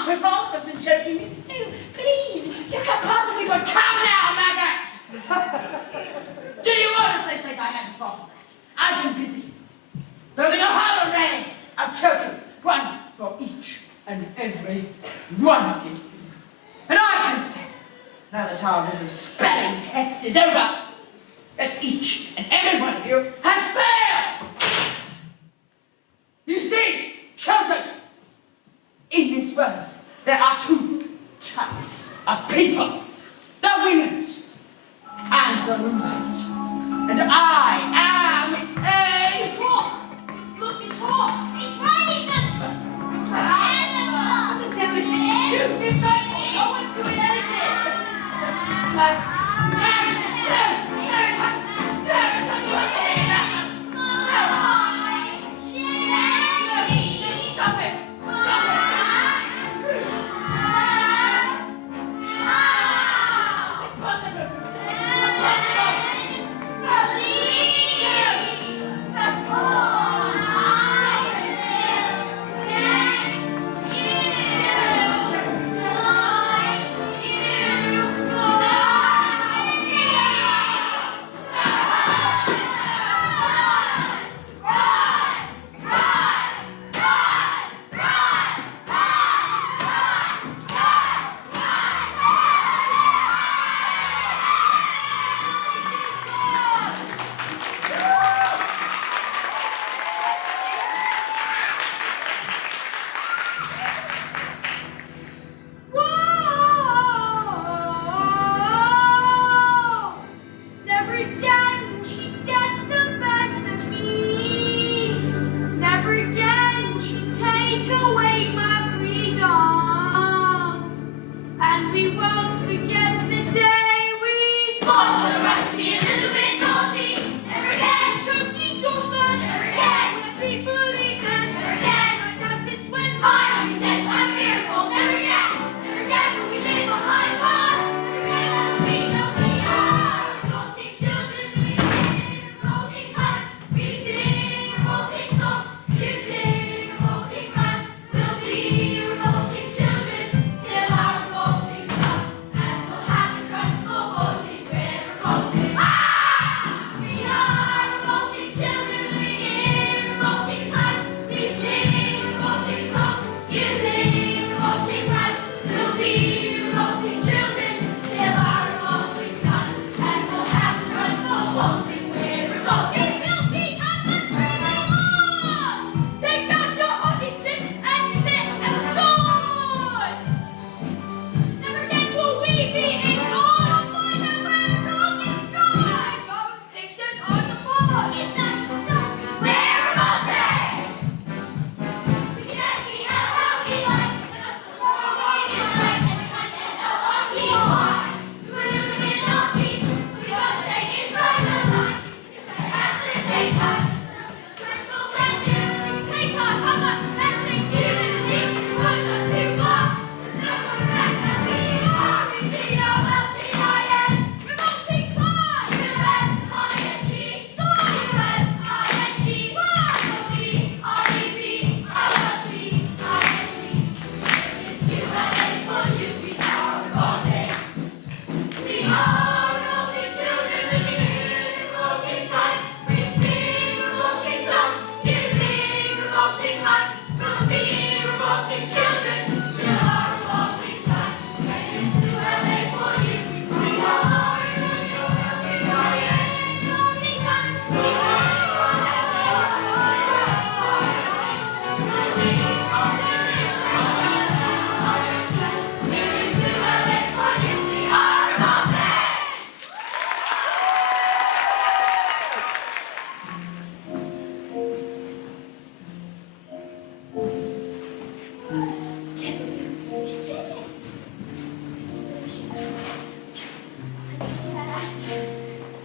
wrong with all of us in joking, Miss New. Please, you can't possibly go calm now, maggots. Do you honestly think I hadn't thought of that? I've been busy building a hollow ring of tokens, one for each and every one of you. And I can say, now that our little spelling test is over, that each and every one of you has failed. You see, children, in this world, there are two types of people, the winners and the losers. And I am a What? Look, it's hot. It's raining. What the devil is you? This right? No one's doing anything. Stop it!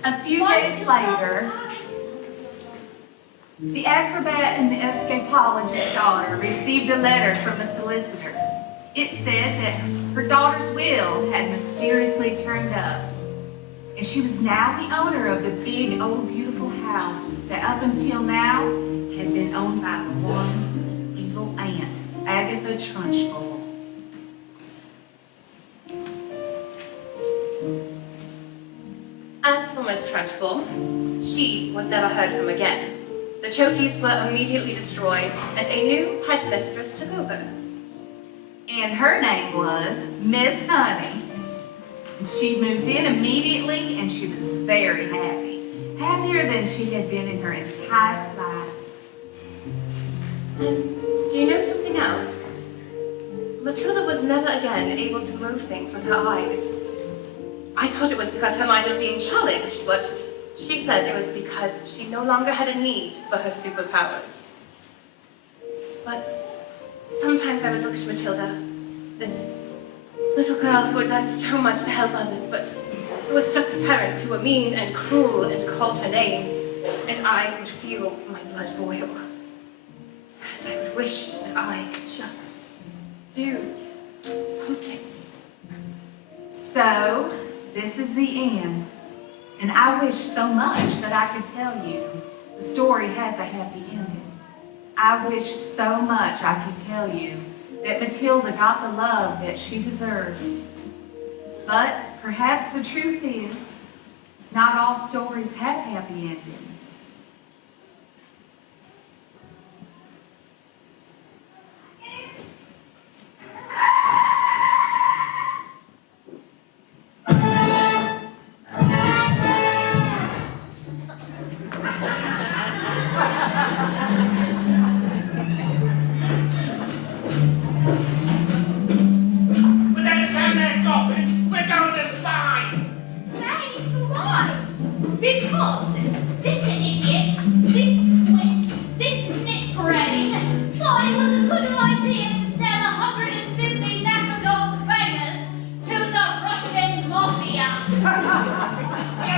A few days later, the acrobat and the escapologist's daughter received a letter from a solicitor. It said that her daughter's will had mysteriously turned up, and she was now the owner of the big, old, beautiful house that up until now had been owned by the one evil aunt, Agatha Trunchbull. was tragically, she was never heard from again. The Chokies were immediately destroyed, and a new headmistress took over. And her name was Miss Honey. She moved in immediately, and she was very happy. Happier than she had been in her entire life. And do you know something else? Matilda was never again able to move things with her eyes. I thought it was because her mind was being challenged, but she said it was because she no longer had a need for her superpowers. But sometimes I would look at Matilda, this little girl who had done so much to help others, but who was stuck with parents who were mean and cruel and called her names, and I would feel my blood boil. And I would wish that I could just do something. So, this is the end. And I wish so much that I could tell you the story has a happy ending. I wish so much I could tell you that Matilda got the love that she deserved. But perhaps the truth is, not all stories have happy endings. Because this idiot, this twit, this nitbrain thought it was a good idea to sell 150 Napadol bangers to the Russian mafia. I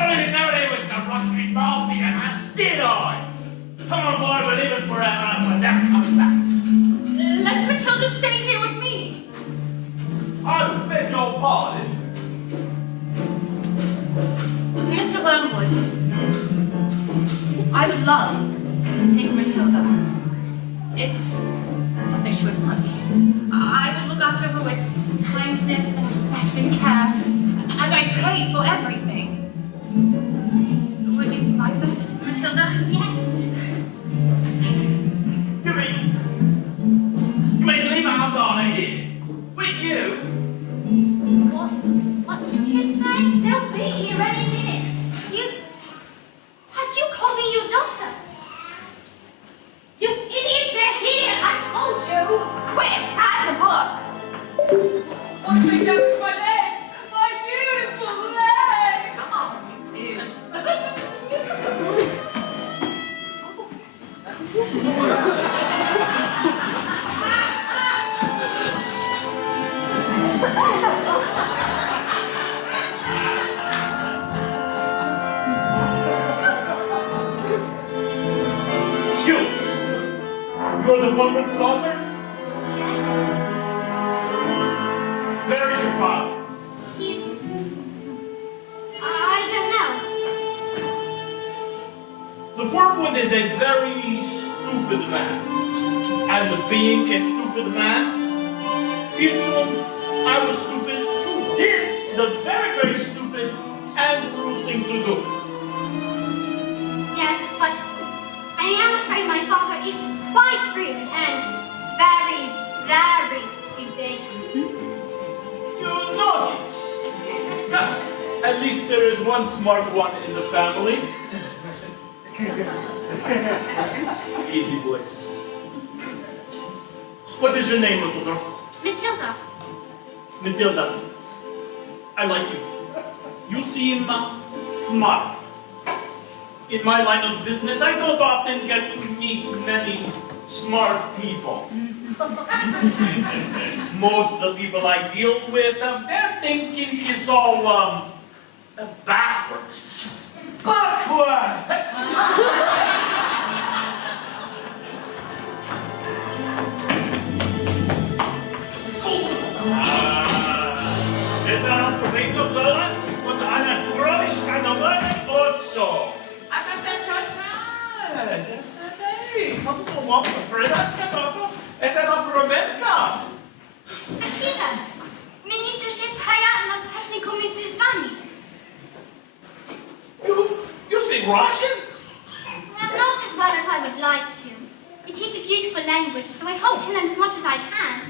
don't even know they was the Russian mafia, did I? Come on, boy, we're leaving forever, and we're never coming back. Let Matilda stay here with me. I beg your pardon. Mr. Wormwood, I would love to take Matilda, if that's something she would want. I would look after her with kindness and respect and care, and I'd pay for everything. Would you like that, Matilda? Yes. You mean leave our daughter here? With you? What did you say? They'll be here any minute. You called me your daughter. You idiot, they're here, I told you. Quick, hide the books! What have they done to my legs? My beautiful legs! Come on, you two. You're the woman's daughter? Yes. Where is your father? He's... I don't know. The Wormwood is a very stupid man. And being a stupid man, if I was stupid, this is a very, very stupid and rude thing to do. Yes, but I am afraid my father is quite rude and very, very stupid. You know it. At least there is one smart one in the family. Easy, boys. What is your name, little girl? Matilda. Matilda. I like you. You seem smart. In my line of business, I don't often get to meet many smart people. Most of the people I deal with, their thinking is all backwards. Backwards! Dieser Regenopfeuer muss alles fröhlich an der Welt und so. Come so long, è stata Provenka. Спасибо. Мне тоже приятно познакомиться с вами. You Russian? Well, not as well as I would like to. It is a beautiful language, so I hope to learn as much as I can.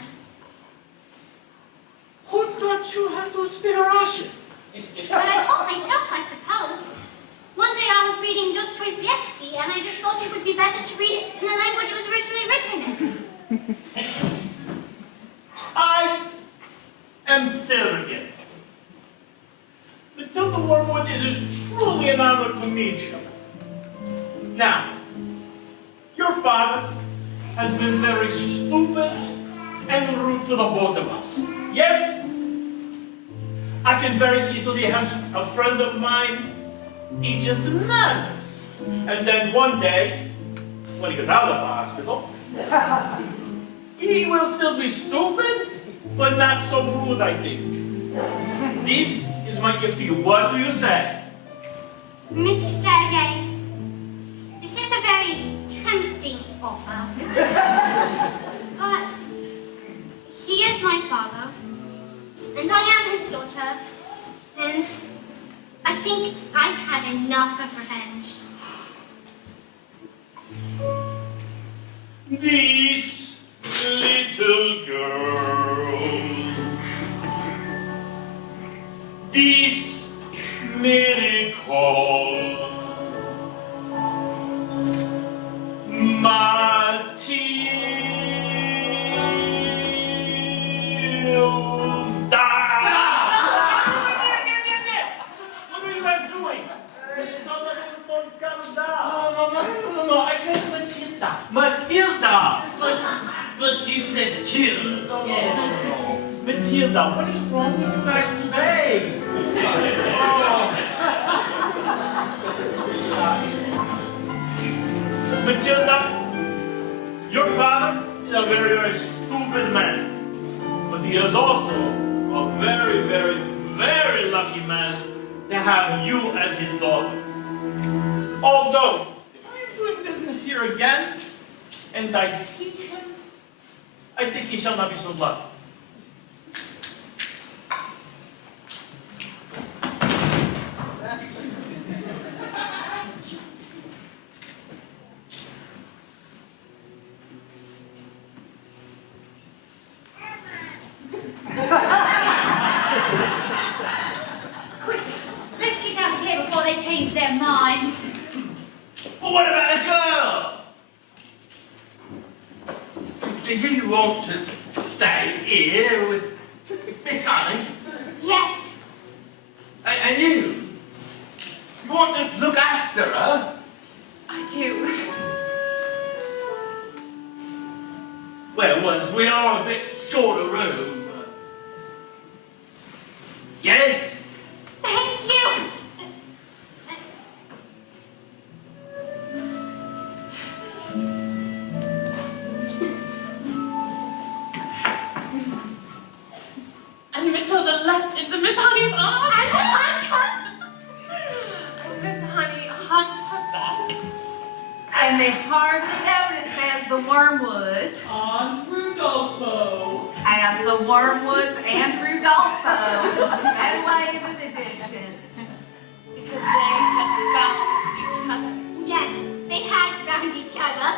Who taught you how to speak Russian? But I taught myself, I suppose. One day I was reading Dostoevsky, and I just thought it would be better to read it in the language it was originally written in. I am Sergey. Matilda Wormwood, it is truly an honor to meet you. Now, your father has been very stupid and rude to the both of us. Yes? I can very easily have a friend of mine teach him some manners. And then one day, when he gets out of the hospital, he will still be stupid, but not so rude, I think. This is my gift to you. What do you say? Mr. Sergey, this is a very tempting offer. But he is my father, and I am his daughter, and I think I've had enough of revenge. This little girl, this miracle, Matilda. What are you guys doing? Don't let him slow the scholars down. No. I said Matilda. Matilda. But you said Till. No. Matilda, what is wrong with you guys today? Matilda, your father is a very, very stupid man. But he is also a very, very, very lucky man to have you as his daughter. Although, if I am doing business here again, and I see him, I think he shall not be so lucky. Quick, let's get out of here before they change their minds. But what about a girl? Do you want to stay here with Miss Honey? Yes, And you? You want to look after her? I do. Well, once we are a bit short of room. Yes? thank you. And Matilda leapt into Miss Honey's arms. And And Miss Honey hugged her back. And they hardly noticed as the Wormwoods, On Rudolfo. as the Wormwoods and Rudolfo head away into the distance. Because they had found each other. yes, they had found each other.